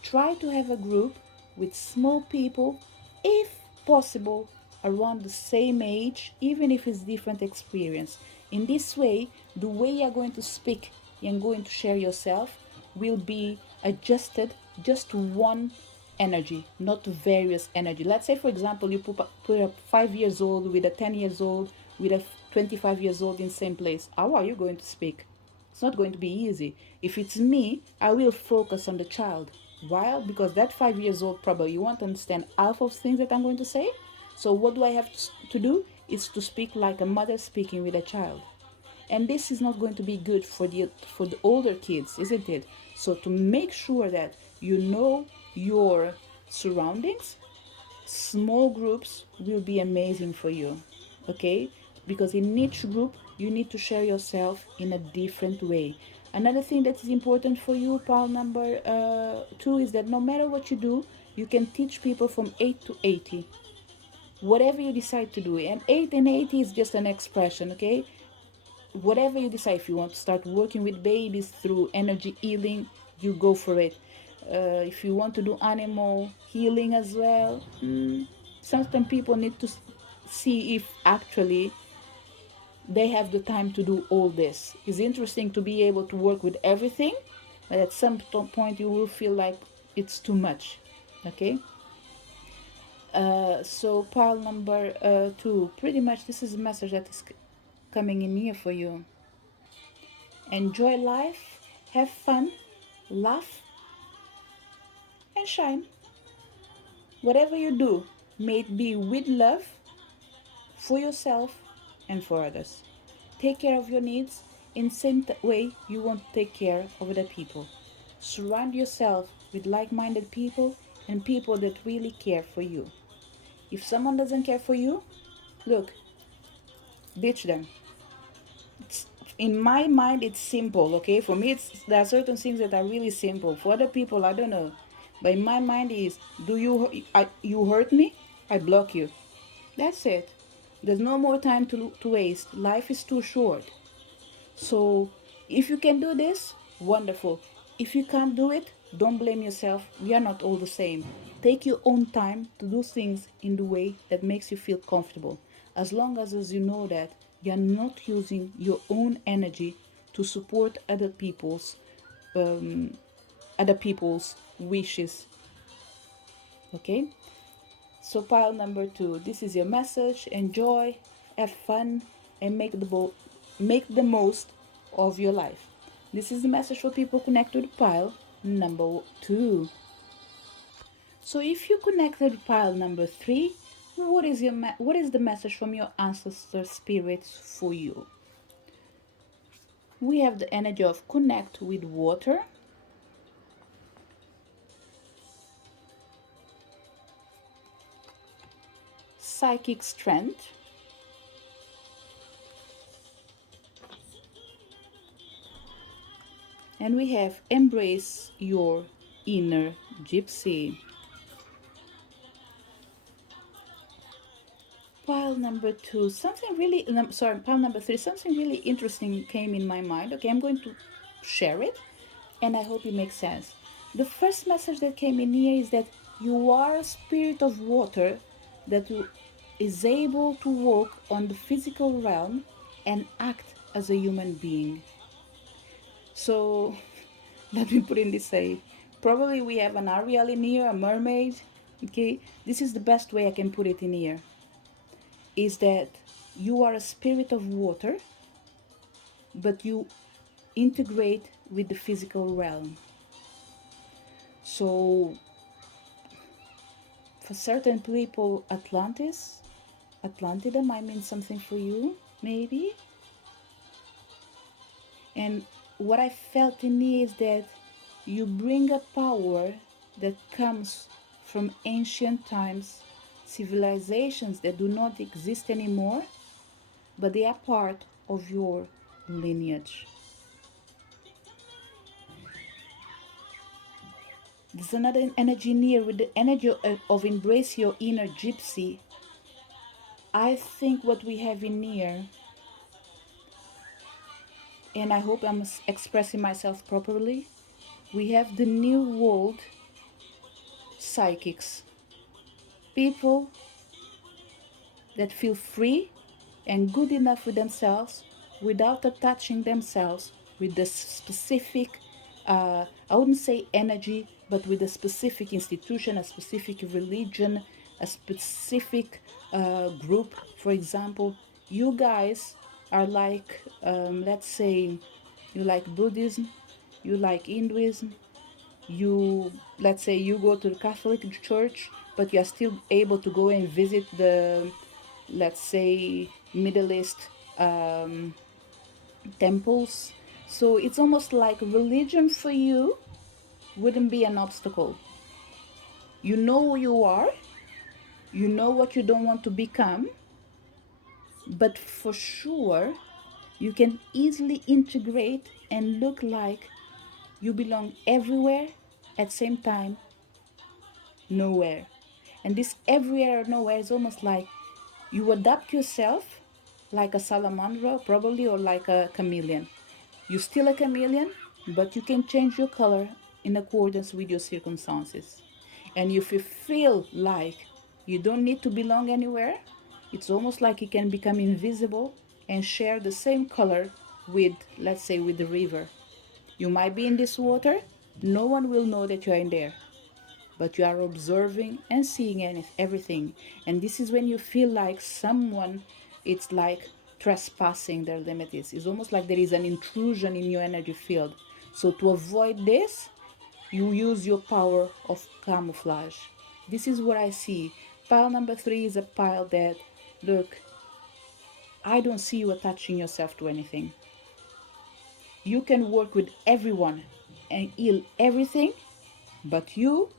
try to have a group with small people, if possible around the same age, even if it's different experience. In this way, the way you're going to speak and going to share yourself will be adjusted just to one energy, not various energy. Let's say, for example, you put a 5 years old with a 10 years old with a 25 years old in the same place. How are you going to speak? It's not going to be easy. If it's me, I will focus on the child. Why? Because that 5 years old probably won't understand half of things that I'm going to say. So what do I have to do? Is to speak like a mother speaking with a child. And this is not going to be good for the older kids, isn't it? So to make sure that you know your surroundings, small groups will be amazing for you, okay? Because in each group you need to share yourself in a different way. Another thing that is important for you, pal number 2, is that no matter what you do, you can teach people from 8 to 80, whatever you decide to do. And 8 and 80 is just an expression, okay? Whatever you decide, if you want to start working with babies through energy healing, you go for it. If you want to do animal healing as well, certain people need to see if actually they have the time to do all this. It's interesting to be able to work with everything, but at some point you will feel like it's too much, okay? So pile number 2, pretty much this is a message that is coming in here for you. Enjoy life, have fun, laugh, and shine. Whatever you do, may it be with love for yourself and for others. Take care of your needs in the same way you want to take care of other people. Surround yourself with like-minded people and people that really care for you. If someone doesn't care for you, look, ditch them. In my mind, it's simple, okay? For me, there are certain things that are really simple. For other people, I don't know. But in my mind is, you hurt me, I block you. That's it. There's no more time to waste. Life is too short. So if you can do this, wonderful. If you can't do it, don't blame yourself. We are not all the same. Take your own time to do things in the way that makes you feel comfortable. As long as you know that you're not using your own energy to support other people's wishes. Okay? So pile number 2, this is your message. Enjoy, have fun, and make the most of your life. This is the message for people connected with pile number 2. So if you connected with pile number 3, what is the message from your ancestor spirits for you? We have the energy of connect with water, psychic strength, And we have embrace your inner gypsy. Pile number two, pile number three, something really interesting came in my mind. Okay, I'm going to share it and I hope it makes sense. The first message that came in here is that you are a spirit of water that is able to walk on the physical realm and act as a human being. So let me put in this way. Probably we have an Ariel in here, a mermaid. Okay, this is the best way I can put it in here. Is that you are a spirit of water, but you integrate with the physical realm. So for certain people, Atlantida might mean something for you, maybe. And what I felt in me is that you bring a power that comes from ancient times, civilizations that do not exist anymore, but they are part of your lineage. There's another energy near with the energy of embrace your inner gypsy. I think what we have in here, and I hope I'm expressing myself properly, we have the new world psychics. People that feel free and good enough with themselves without attaching themselves with the specific, I wouldn't say energy, but with a specific institution, a specific religion, a specific group. For example, you guys are like, let's say, you like Buddhism, you like Hinduism, you, let's say you go to the Catholic Church, but you are still able to go and visit the, let's say, Middle East temples. So it's almost like religion for you wouldn't be an obstacle. You know who you are, you know what you don't want to become, but for sure you can easily integrate and look like you belong everywhere at the same time, nowhere. And this everywhere or nowhere is almost like you adapt yourself like a salamander, probably, or like a chameleon. You're still a chameleon, but you can change your color in accordance with your circumstances. And if you feel like you don't need to belong anywhere, it's almost like you can become invisible and share the same color with, let's say, with the river. You might be in this water, no one will know that you're in there, but you are observing and seeing everything. And this is when you feel like someone, it's like trespassing their limits. It's almost like there is an intrusion in your energy field. So to avoid this, you use your power of camouflage. This is what I see. Pile number three is a pile that, look, I don't see you attaching yourself to anything. You can work with everyone and heal everything, but you're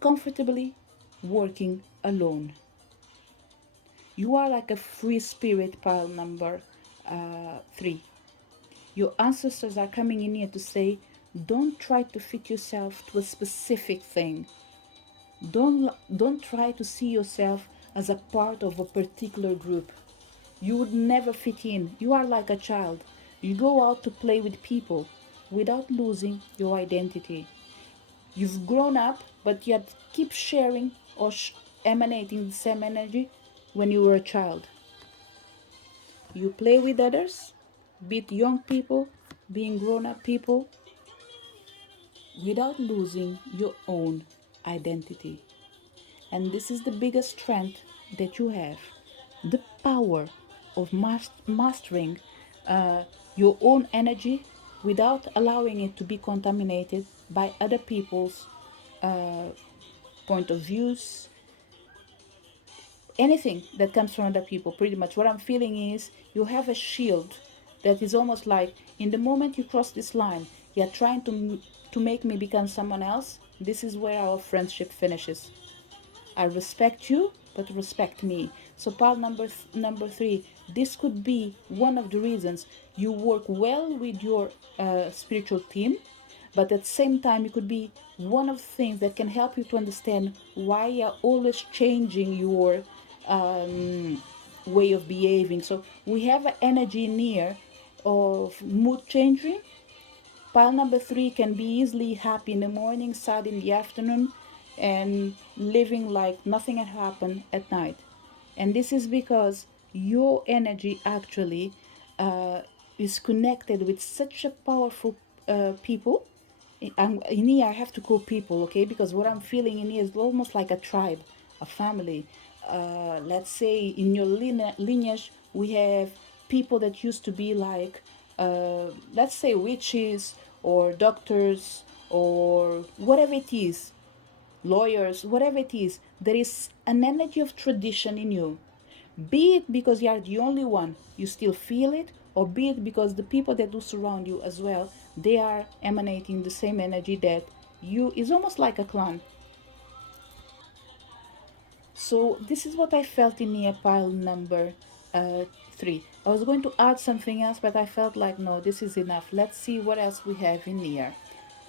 comfortably working alone. You are like a free spirit, pile number three. Your ancestors are coming in here to say, don't try to fit yourself to a specific thing. Don't try to see yourself as a part of a particular group. You would never fit in. You are like a child. You go out to play with people without losing your identity. You've grown up, but yet keep sharing or emanating the same energy when you were a child. You play with others, be it young people, being grown up people, without losing your own identity. And this is the biggest strength that you have, the power of mastering your own energy without allowing it to be contaminated by other people's point of views, anything that comes from other people. Pretty much what I'm feeling is you have a shield that is almost like, in the moment you cross this line, you're trying to make me become someone else. This is where our friendship finishes. I respect you, but respect me. So part number three, This could be one of the reasons you work well with your spiritual team, but at the same time, it could be one of the things that can help you to understand why you're always changing your way of behaving. So we have an energy in here of mood changing. Pile number 3 can be easily happy in the morning, sad in the afternoon, and living like nothing had happened at night. And this is because your energy actually is connected with such a powerful people. In here, I have to call people, okay? Because what I'm feeling in here is almost like a tribe, a family. Let's say in your lineage, we have people that used to be like, let's say, witches or doctors or whatever it is, lawyers, whatever it is. There is an energy of tradition in you. Be it because you are the only one, you still feel it, or be it because the people that do surround you as well, they are emanating the same energy that you, is almost like a clan. So this is what I felt in near pile number 3. I was going to add something else, but I felt like no, this is enough. Let's see what else we have in here.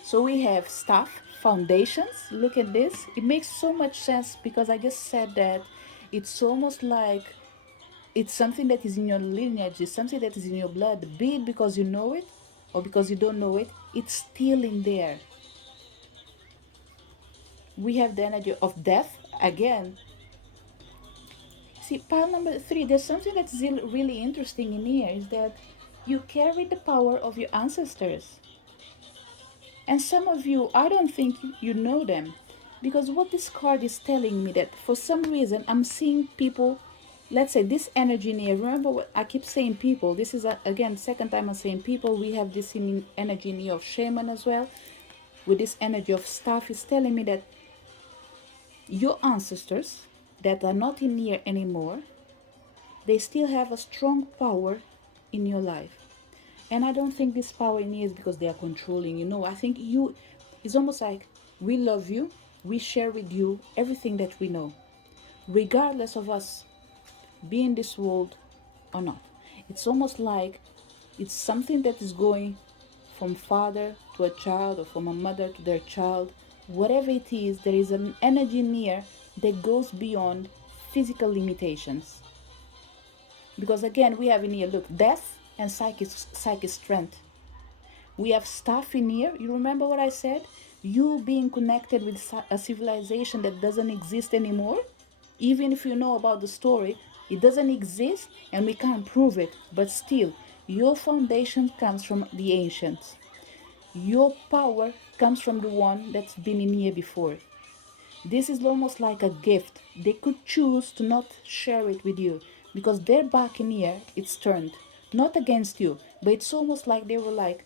So we have staff, foundations. Look at this. It makes so much sense because I just said that it's almost like it's something that is in your lineage, it's something that is in your blood, be it because you know it or because you don't know it, it's still in there. We have the energy of death again. See, pile number 3, there's something that's really interesting in here is that you carry the power of your ancestors. And some of you, I don't think you know them. Because what this card is telling me that for some reason I'm seeing people, let's say this energy in here. Remember what I keep saying people. This is, again, second time I'm saying people. We have this energy in here of shaman as well. With this energy of staff is telling me that your ancestors that are not in here anymore, they still have a strong power in your life. And I don't think this power in you is because they are controlling you. No, I think you, it's almost like we love you, we share with you everything that we know, regardless of us being in this world or not. It's almost like it's something that is going from father to a child or from a mother to their child. Whatever it is, there is an energy near that goes beyond physical limitations. Because again, we have in here, look, death and psychic strength. We have stuff in here. You remember what I said? You being connected with a civilization that doesn't exist anymore. Even if you know about the story, it doesn't exist and we can't prove it. But still, your foundation comes from the ancients. Your power comes from the one that's been in here before. This is almost like a gift. They could choose to not share it with you because their back in here, it's turned. Not against you, but it's almost like they were like,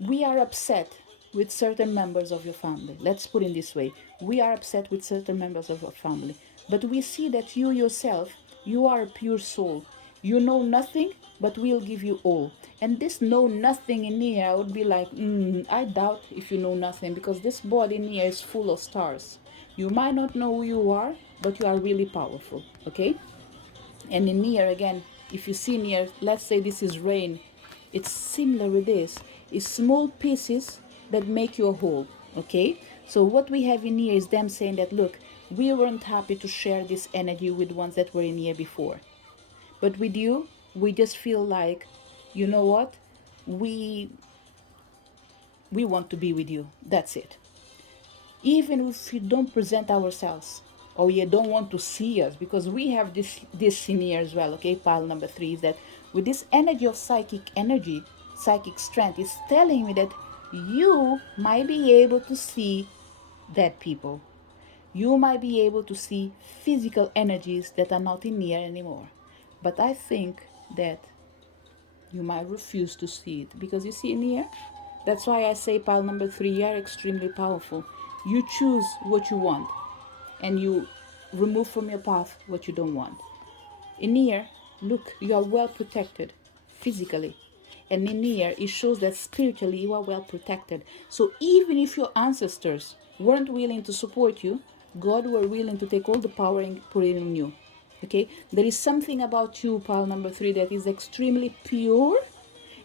we are upset with certain members of your family. Let's put it this way. We are upset with certain members of your family. But we see that you yourself, you are a pure soul. You know nothing, but we'll give you all. And this know nothing in here, I would be like, I doubt if you know nothing because this body in here is full of stars. You might not know who you are, but you are really powerful, okay? And in here, again, if you see near, let's say this is rain, it's similar with this. It's small pieces that make you a whole, okay? So what we have in here is them saying that, look, we weren't happy to share this energy with the ones that were in here before. But with you, we just feel like, you know what? We want to be with you. That's it. Even if you don't present ourselves or you don't want to see us, because we have this in here as well, okay? Pile number 3 is that with this energy of psychic strength, it's telling me that you might be able to see dead people. You might be able to see physical energies that are not in here anymore. But I think that you might refuse to see it because you see in here, that's why I say pile number 3, you are extremely powerful. You choose what you want and you remove from your path what you don't want. In here, look, you are well protected physically. And in here, it shows that spiritually you are well protected. So even if your ancestors weren't willing to support you, God were willing to take all the power and put it in you. Okay, there is something about you, pile number 3, that is extremely pure,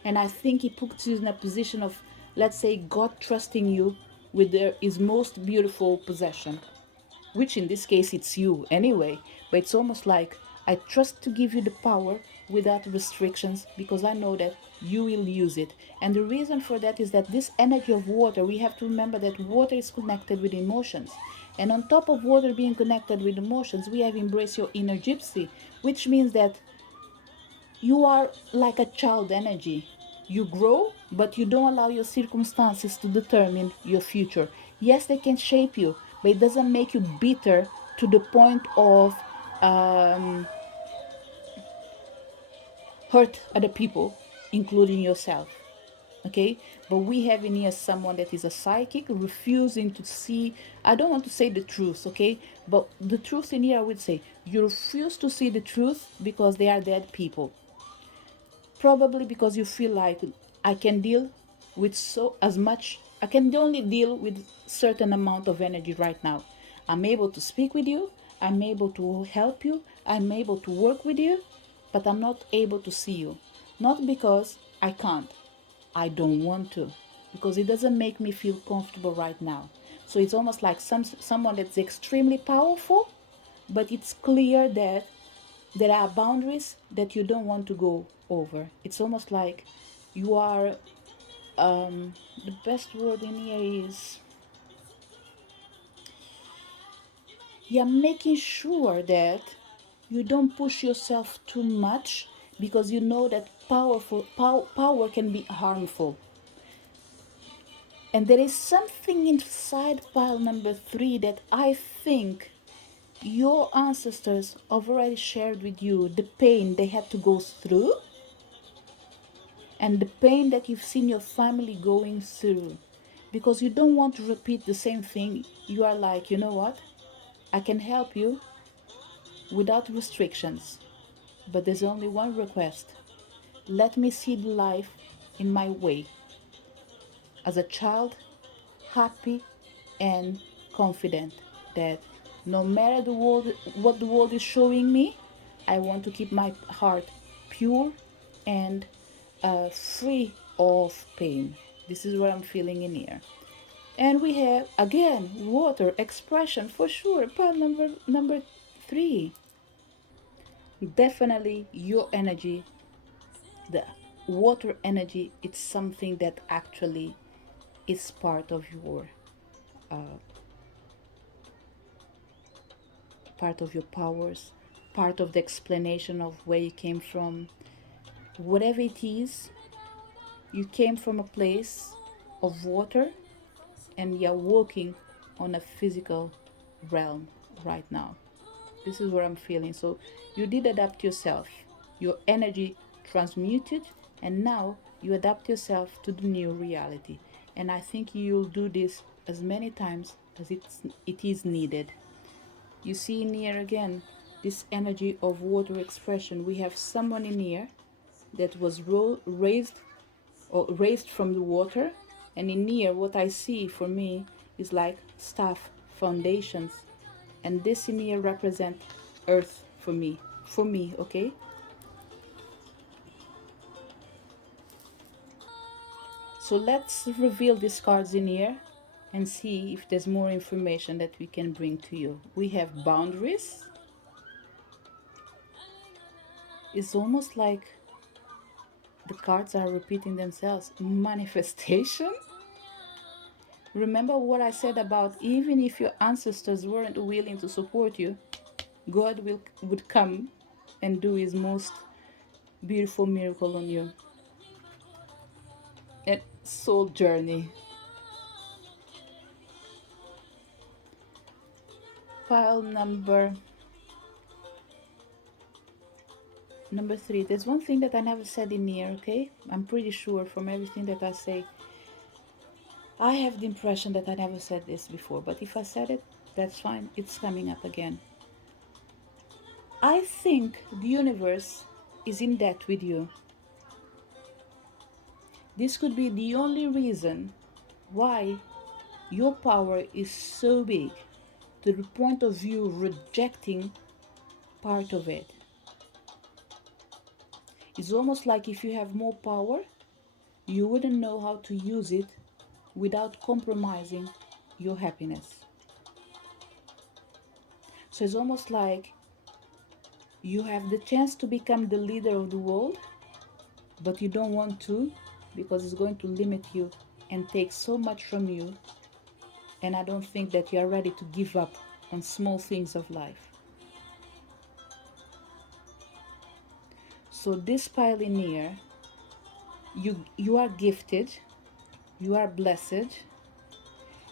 and I think it puts you in a position of, let's say, God trusting you with his most beautiful possession, which in this case it's you anyway. But it's almost like, I trust to give you the power without restrictions, because I know that you will use it. And the reason for that is that this energy of water, we have to remember that water is connected with emotions. And on top of water being connected with emotions, we have embraced your inner gypsy, which means that you are like a child energy. You grow, but you don't allow your circumstances to determine your future. Yes, they can shape you, but it doesn't make you bitter to the point of um, hurt other people, including yourself. Okay, but we have in here someone that is a psychic, refusing to see, I don't want to say the truth, okay, but the truth in here, I would say you refuse to see the truth because they are dead people. Probably because you feel like, I can deal with so as much, I can only deal with certain amount of energy right now. I'm able to speak with you, I'm able to help you, I'm able to work with you, but I'm not able to see you. Not because I can't, I don't want to, because it doesn't make me feel comfortable right now. So it's almost like someone that's extremely powerful, but it's clear that there are boundaries that you don't want to go over. It's almost like you are, the best word in here is, you're making sure that you don't push yourself too much, because you know that power can be harmful. And there is something inside pile number 3 that I think your ancestors have already shared with you, the pain they had to go through and the pain that you've seen your family going through, because you don't want to repeat the same thing. You are like, you know what, I can help you without restrictions, but there's only one request: let me see the life in my way, as a child, happy and confident, that no matter the world, what the world is showing me, I want to keep my heart pure and free of pain. This is what I'm feeling in here. And we have again water expression for sure. Part number 3. Definitely your energy, the water energy, it's something that actually is part of your powers, part of the explanation of where you came from. Whatever it is, you came from a place of water, and you're walking on a physical realm right now. This is what I'm feeling. So you did adapt yourself, your energy transmuted, and now you adapt yourself to the new reality. And I think you'll do this as many times as it is needed. You see in here again this energy of water expression. We have someone in here that was raised from the water, and in here what I see for me is like staff foundations, and this in here represent earth for me, okay. So let's reveal these cards in here and see if there's more information that we can bring to you. We have boundaries. It's almost like the cards are repeating themselves. Manifestation. Remember what I said about, even if your ancestors weren't willing to support you, God would come and do his most beautiful miracle on you. And soul journey. Pile number 3. There's one thing that I never said in here, okay? I'm pretty sure from everything that I say, I have the impression that I never said this before, but if I said it, that's fine. It's coming up again. I think the universe is in debt with you. This could be the only reason why your power is so big, to the point of you rejecting part of it. It's almost like if you have more power, you wouldn't know how to use it without compromising your happiness. So it's almost like you have the chance to become the leader of the world, but you don't want to because it's going to limit you and take so much from you. And I don't think that you are ready to give up on small things of life. So this pioneer, you are gifted, you are blessed,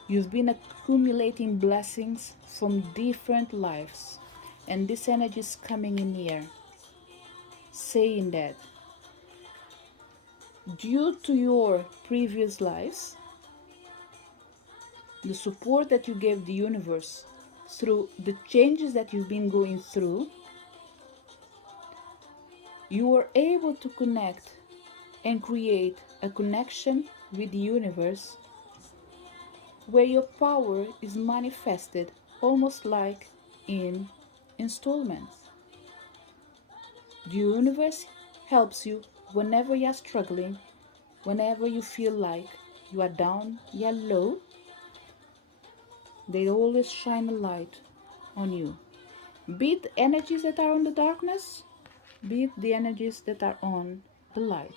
you've been accumulating blessings from different lives, and this energy is coming in here, saying that due to your previous lives, the support that you gave the universe through the changes that you've been going through, you were able to connect and create a connection with the universe where your power is manifested almost like in installments. The universe helps you whenever you're struggling, whenever you feel like you are down, you're low. They always shine a light on you. Be it energies that are on the darkness, be it the energies that are on the light.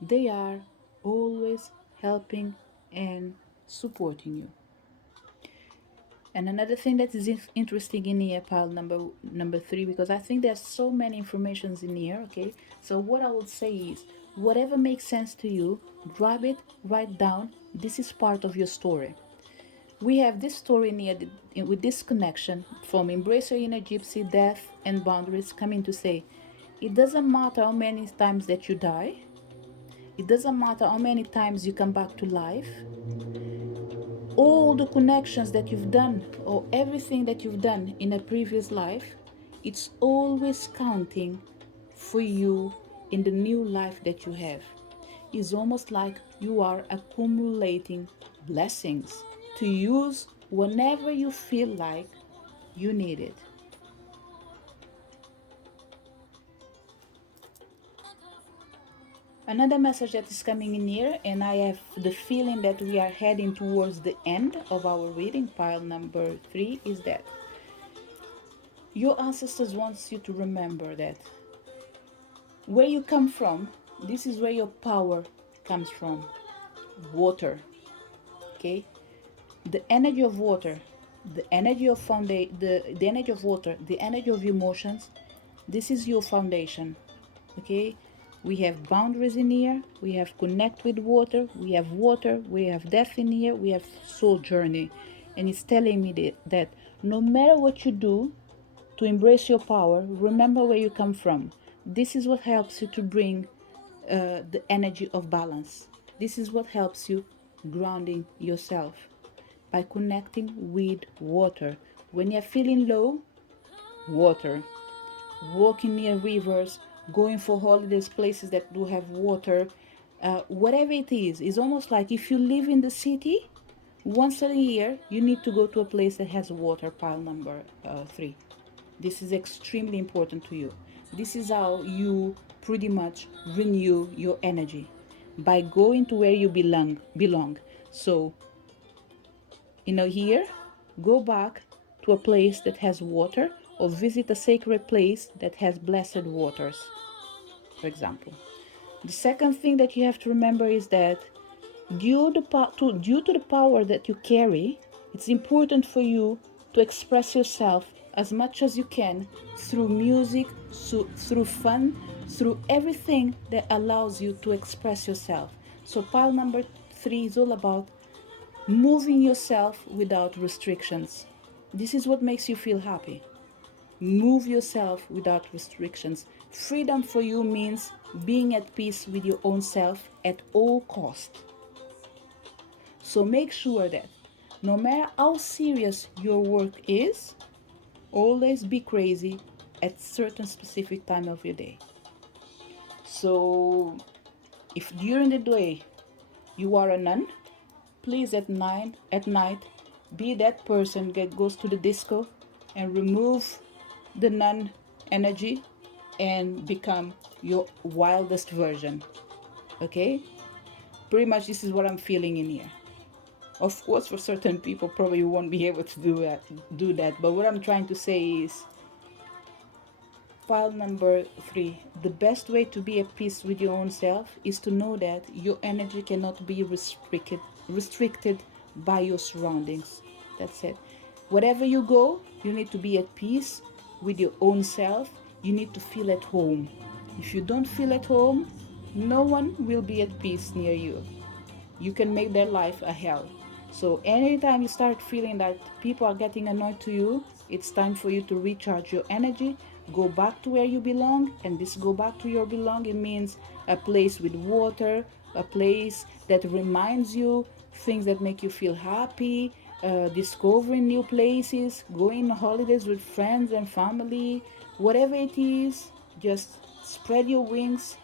They are always helping and supporting you. And another thing that is interesting in here, pile number 3, because I think there's so many informations in here, okay? So what I would say is, whatever makes sense to you, grab it, write down. This is part of your story. We have this story in here with this connection from Embrace Your Inner Gypsy, Death, and Boundaries coming to say, it doesn't matter how many times that you die. It doesn't matter how many times you come back to life. All the connections that you've done or everything that you've done in a previous life, it's always counting for you in the new life that you have. It's almost like you are accumulating blessings to use whenever you feel like you need it. Another message that is coming in here, and I have the feeling that we are heading towards the end of our reading, pile number 3, is that your ancestors want you to remember that where you come from, this is where your power comes from. Water, okay? The energy of water, the energy of the energy of water, the energy of emotions, this is your foundation, okay? We have boundaries in here, we have connect with water, we have death in here, we have soul journey. And it's telling me that no matter what you do to embrace your power, remember where you come from. This is what helps you to bring the energy of balance. This is what helps you grounding yourself by connecting with water. When you're feeling low, water. Walking near rivers, going for holidays, places that do have water, whatever it is. It's almost like if you live in the city, once a year you need to go to a place that has water, pile number 3. This is extremely important to you. This is how you pretty much renew your energy, by going to where you belong. So here, go back to a place that has water, or visit a sacred place that has blessed waters, for example. The second thing that you have to remember is that due to the power that you carry, it's important for you to express yourself as much as you can through music, through fun, through everything that allows you to express yourself. So pile number 3 is all about moving yourself without restrictions. This is what makes you feel happy. Move yourself without restrictions. Freedom for you means being at peace with your own self at all cost. So make sure that no matter how serious your work is, always be crazy at certain specific time of your day. So if during the day you are a nun, please at night be that person that goes to the disco and remove the nun energy and become your wildest version. Okay? Pretty much this is what I'm feeling in here. Of course, for certain people, probably you won't be able to do that. But what I'm trying to say is, file number 3, the best way to be at peace with your own self is to know that your energy cannot be restricted by your surroundings. That's it. Wherever you go, you need to be at peace with your own self. You need to feel at home. If you don't feel at home, no one will be at peace near you. You can make their life a hell. So anytime you start feeling that people are getting annoyed to you, it's time for you to recharge your energy, go back to where you belong. And this go back to your belonging means a place with water, a place that reminds you things that make you feel happy, discovering new places, going on holidays with friends and family, whatever it is. Just spread your wings,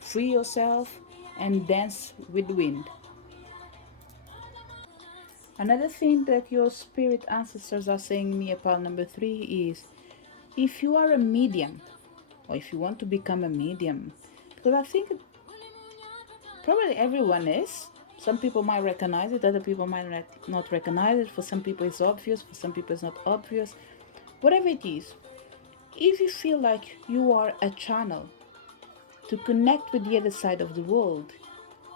free yourself, and dance with the wind. Another thing that your spirit ancestors are saying in me about number 3 is, if you are a medium, or if you want to become a medium, because I think probably everyone is. Some people might recognize it, other people might not recognize it. For some people it's obvious, for some people it's not obvious. Whatever it is, if you feel like you are a channel to connect with the other side of the world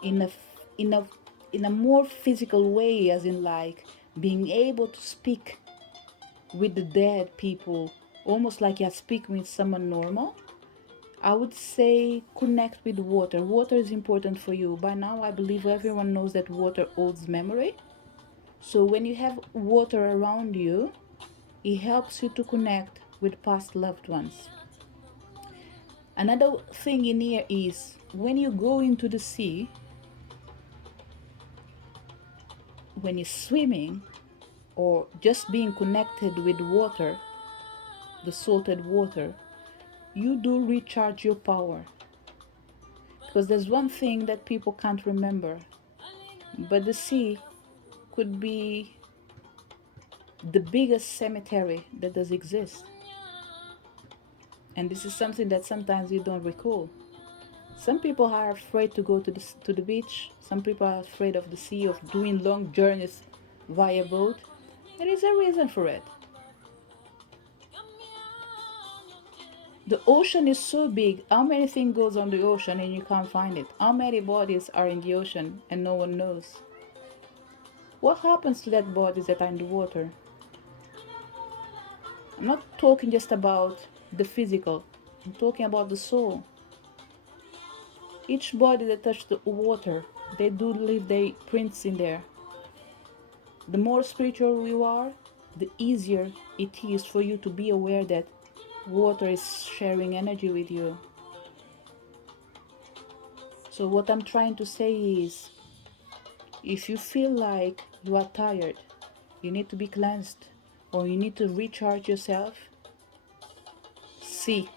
in a more physical way, as in like being able to speak with the dead people, almost like you're speaking with someone normal, I would say connect with water. Water is important for you. By now, I believe everyone knows that water holds memory. So when you have water around you, it helps you to connect with past loved ones. Another thing in here is, when you go into the sea, when you're swimming or just being connected with water, the salted water, you do recharge your power. Because there's one thing that people can't remember, but the sea could be the biggest cemetery that does exist. And this is something that sometimes you don't recall. Some people are afraid to go to the beach. Some people are afraid of the sea, of doing long journeys via boat. There is a reason for it. The ocean is so big. How many things goes on the ocean and you can't find it? How many bodies are in the ocean and no one knows? What happens to that bodies that are in the water? I'm not talking just about the physical. I'm talking about the soul. Each body that touches the water, they do leave their prints in there. The more spiritual you are, the easier it is for you to be aware that water is sharing energy with you. So what I'm trying to say is, if you feel like you are tired, you need to be cleansed, or you need to recharge yourself, see.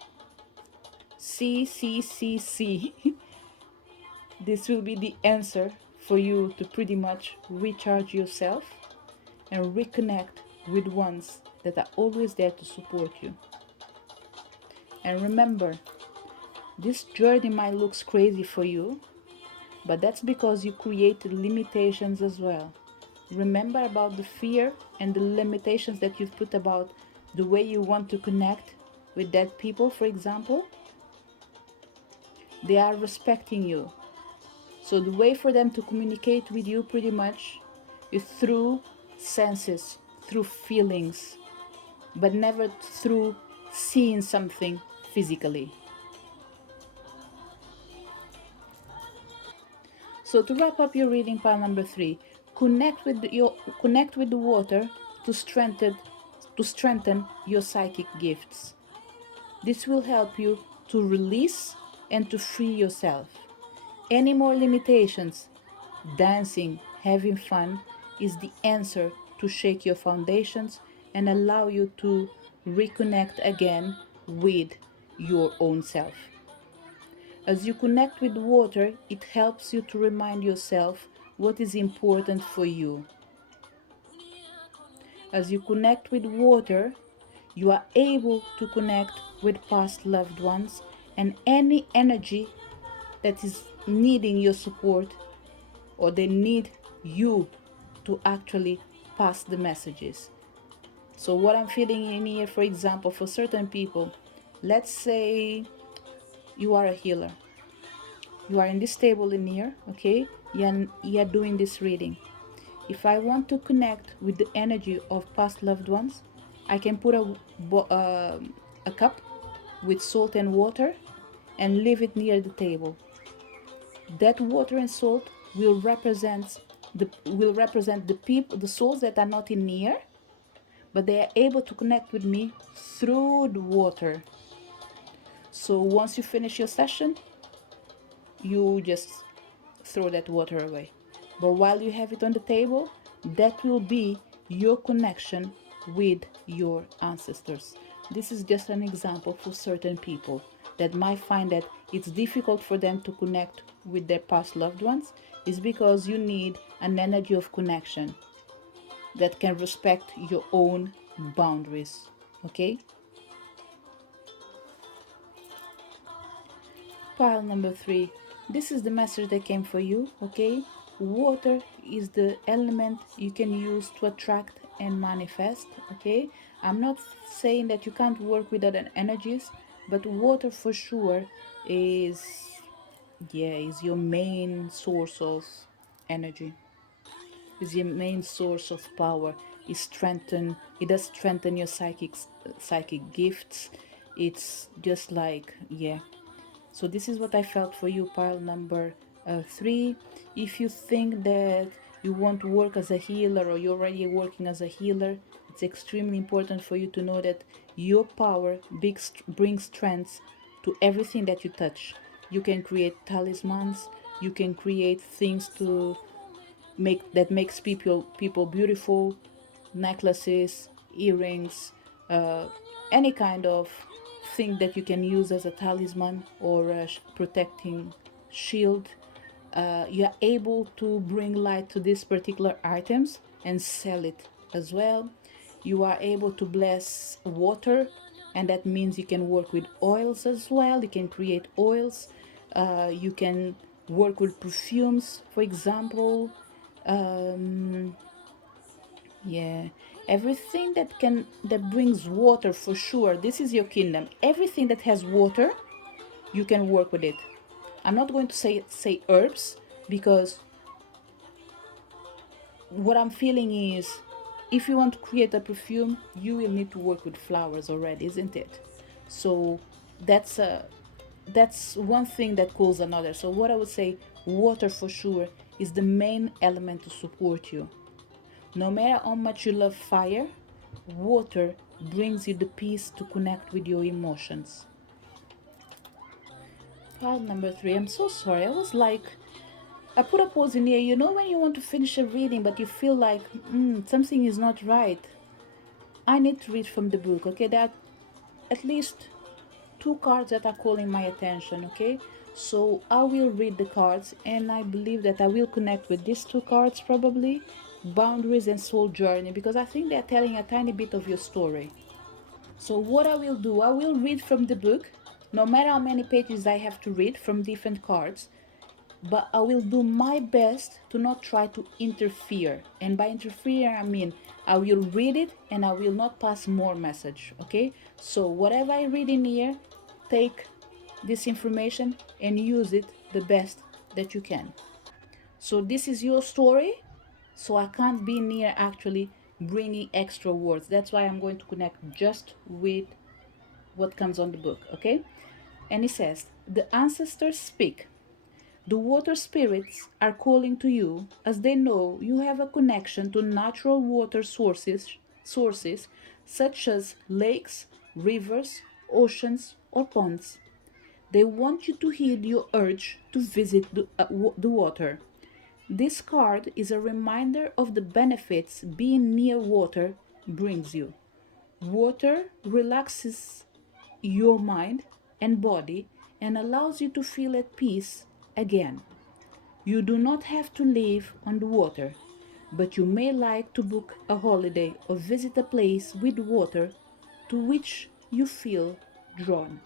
This will be the answer for you to pretty much recharge yourself and reconnect with ones that are always there to support you. And remember, this journey might look crazy for you, but that's because you created limitations as well. Remember about the fear and the limitations that you've put about the way you want to connect with dead people, for example. They are respecting you. So the way for them to communicate with you pretty much is through senses, through feelings, but never through seeing something physically. So to wrap up your reading, pile number 3, connect with the water to strengthen your psychic gifts. This will help you to release and to free yourself. Any more limitations, dancing, having fun is the answer to shake your foundations and allow you to reconnect again with your own self. As you connect with water, it helps you to remind yourself what is important for you. As you connect with water, you are able to connect with past loved ones and any energy that is needing your support, or they need you to actually pass the messages. So what I'm feeling in here, for example, for certain people, let's say you are a healer. You are in this table in here, okay? You're doing this reading. If I want to connect with the energy of past loved ones, I can put a cup with salt and water and leave it near the table. That water and salt will represent the people, the souls that are not in here, but they are able to connect with me through the water. So once you finish your session, you just throw that water away. But while you have it on the table, that will be your connection with your ancestors. This is just an example for certain people that might find that it's difficult for them to connect with their past loved ones, is because you need an energy of connection that can respect your own boundaries. Okay? Pile number 3. This is the message that came for you. Okay? Water is the element you can use to attract and manifest. Okay? I'm not saying that you can't work with other energies, but water for sure is your main source of energy, is your main source of power. It does strengthen your psychic gifts. It's just like, so this is what I felt for you, pile number 3. If you think that you want to work as a healer, or you're already working as a healer, it's extremely important for you to know that your power brings strength to everything that you touch. You can create talismans, you can create things to makes people beautiful, necklaces, earrings, any kind of thing that you can use as a talisman or a protecting shield. You're able to bring light to these particular items and sell it as well. You are able to bless water, and that means you can work with oils as well. You can create oils. You can work with perfumes, for example. um, yeah, everything that brings water, for sure. This is your kingdom. Everything that has water, you can work with it. I'm not going to say herbs, because what I'm feeling is, if you want to create a perfume, you will need to work with flowers already, isn't it? So that's one thing that calls another. So what I would say, water for sure is the main element to support you. No matter how much you love fire, water brings you the peace to connect with your emotions. Pile number 3. I'm so sorry. I was like, I put a pause in here. You know when you want to finish a reading, but you feel like something is not right. I need to read from the book, okay? There are at least 2 cards that are calling my attention, okay? So I will read the cards, and I believe that I will connect with these 2 cards probably, Boundaries and Soul Journey, because I think they're telling a tiny bit of your story. So what I will do, I will read from the book, no matter how many pages I have to read from different cards, but I will do my best to not try to interfere. And by interfere, I mean I will read it and I will not pass more message, okay? So whatever I read in here, take this information and use it the best that you can. So this is your story, so I can't be near actually bringing extra words. That's why I'm going to connect just with what comes on the book, okay? And it says, the ancestors speak. The water spirits are calling to you, as they know you have a connection to natural water sources such as lakes, rivers, oceans, or ponds. They want you to heed your urge to visit the water. This card is a reminder of the benefits being near water brings you. Water relaxes your mind and body and allows you to feel at peace again. You do not have to live on the water, but you may like to book a holiday or visit a place with water to which you feel drawn.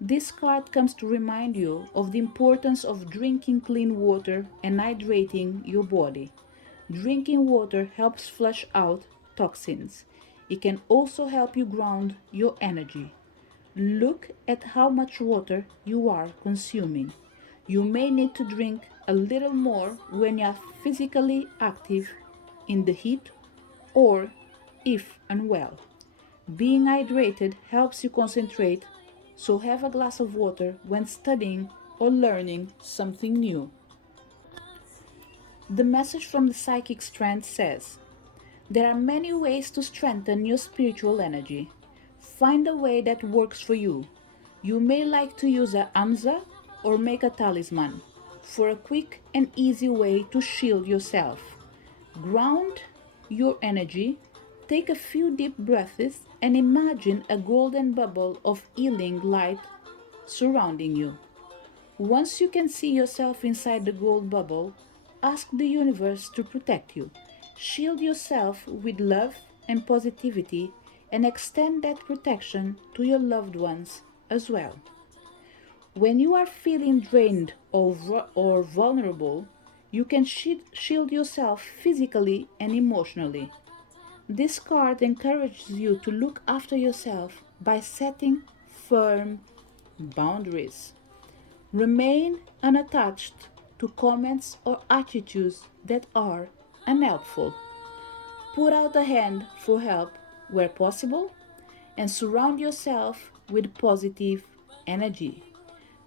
This card comes to remind you of the importance of drinking clean water and hydrating your body. Drinking water helps flush out toxins. It can also help you ground your energy. Look at how much water you are consuming. You may need to drink a little more when you are physically active in the heat or if unwell. Being hydrated helps you concentrate, so have a glass of water when studying or learning something new. The message from the psychic strand says, there are many ways to strengthen your spiritual energy. Find a way that works for you. You may like to use a amza or make a talisman for a quick and easy way to shield yourself. Ground your energy, take a few deep breaths, and imagine a golden bubble of healing light surrounding you. Once you can see yourself inside the gold bubble, ask the universe to protect you. Shield yourself with love and positivity and extend that protection to your loved ones as well. When you are feeling drained or vulnerable, you can shield yourself physically and emotionally. This card encourages you to look after yourself by setting firm boundaries. Remain unattached to comments or attitudes that are unhelpful. Put out a hand for help where possible and surround yourself with positive energy.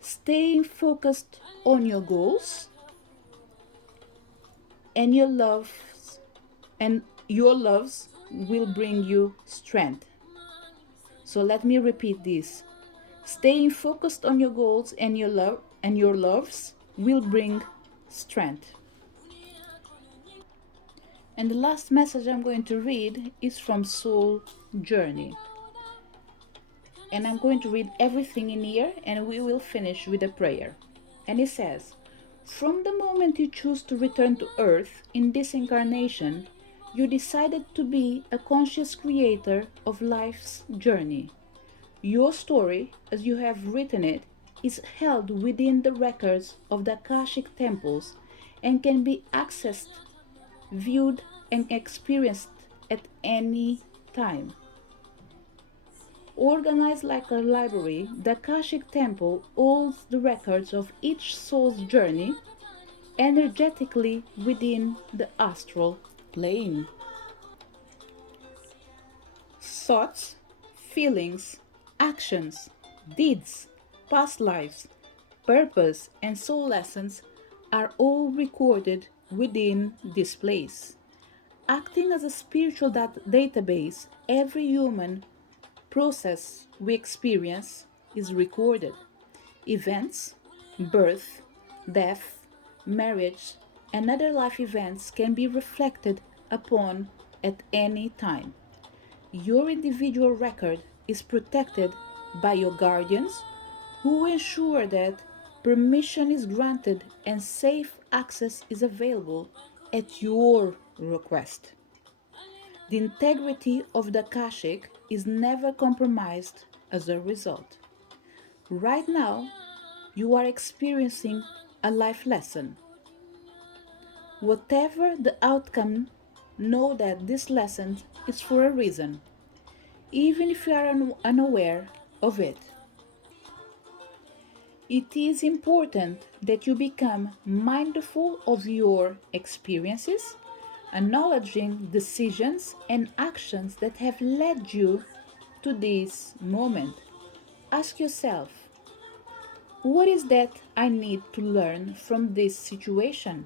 Staying focused on your goals and your loves will bring you strength. So let me repeat this. Staying focused on your goals and your loves will bring strength. And the last message I'm going to read is from Soul Journey. And I'm going to read everything in here and we will finish with a prayer. And it says, from the moment you choose to return to Earth in this incarnation, you decided to be a conscious creator of life's journey. Your story, as you have written it, is held within the records of the Akashic temples and can be accessed, viewed, and experienced at any time. Organized like a library, the Akashic temple holds the records of each soul's journey energetically within the astral plane. Thoughts, feelings, actions, deeds, past lives, purpose, and soul lessons are all recorded within this place. Acting as a spiritual database, every human process we experience is recorded. Events, birth, death, marriage, and other life events can be reflected upon at any time. Your individual record is protected by your guardians who ensure that permission is granted and safe access is available at your request. The integrity of the Akashic is never compromised as a result. Right now, you are experiencing a life lesson. Whatever the outcome, know that this lesson is for a reason, even if you are unaware of it. It is important that you become mindful of your experiences, acknowledging decisions and actions that have led you to this moment. Ask yourself, what is that I need to learn from this situation?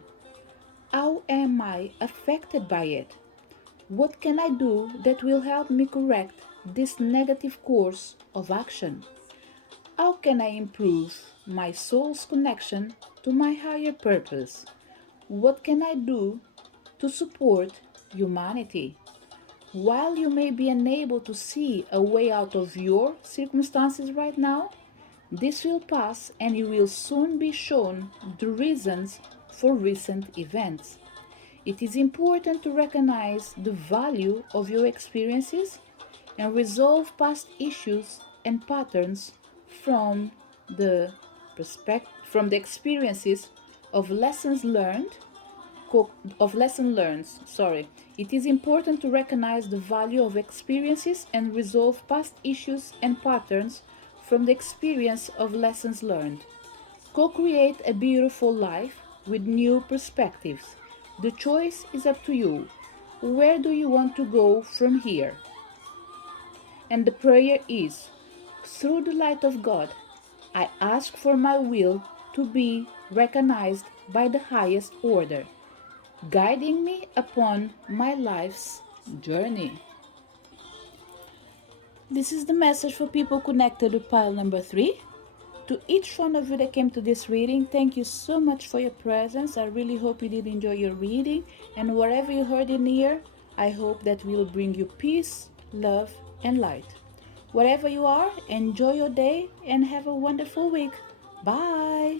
How am I affected by it? What can I do that will help me correct this negative course of action? How can I improve my soul's connection to my higher purpose? What can I do to support humanity? While you may be unable to see a way out of your circumstances right now, this will pass and you will soon be shown the reasons for recent events. It is important to recognize the value of your experiences and resolve past issues and patterns from the from the experiences of lessons learned It is important to recognize the value of experiences and resolve past issues and patterns from the experience of lessons learned. Co-create a beautiful life with new perspectives. The choice is up to you. Where do you want to go from here? And the prayer is, through the light of God, I ask for my will to be recognized by the highest order, guiding me upon my life's journey. This is the message for people connected with pile number 3. To each one of you that came to this reading, thank you so much for your presence. I really hope you did enjoy your reading, and whatever you heard in here, I hope that will bring you peace, love, and light. Wherever you are, enjoy your day and have a wonderful week. Bye!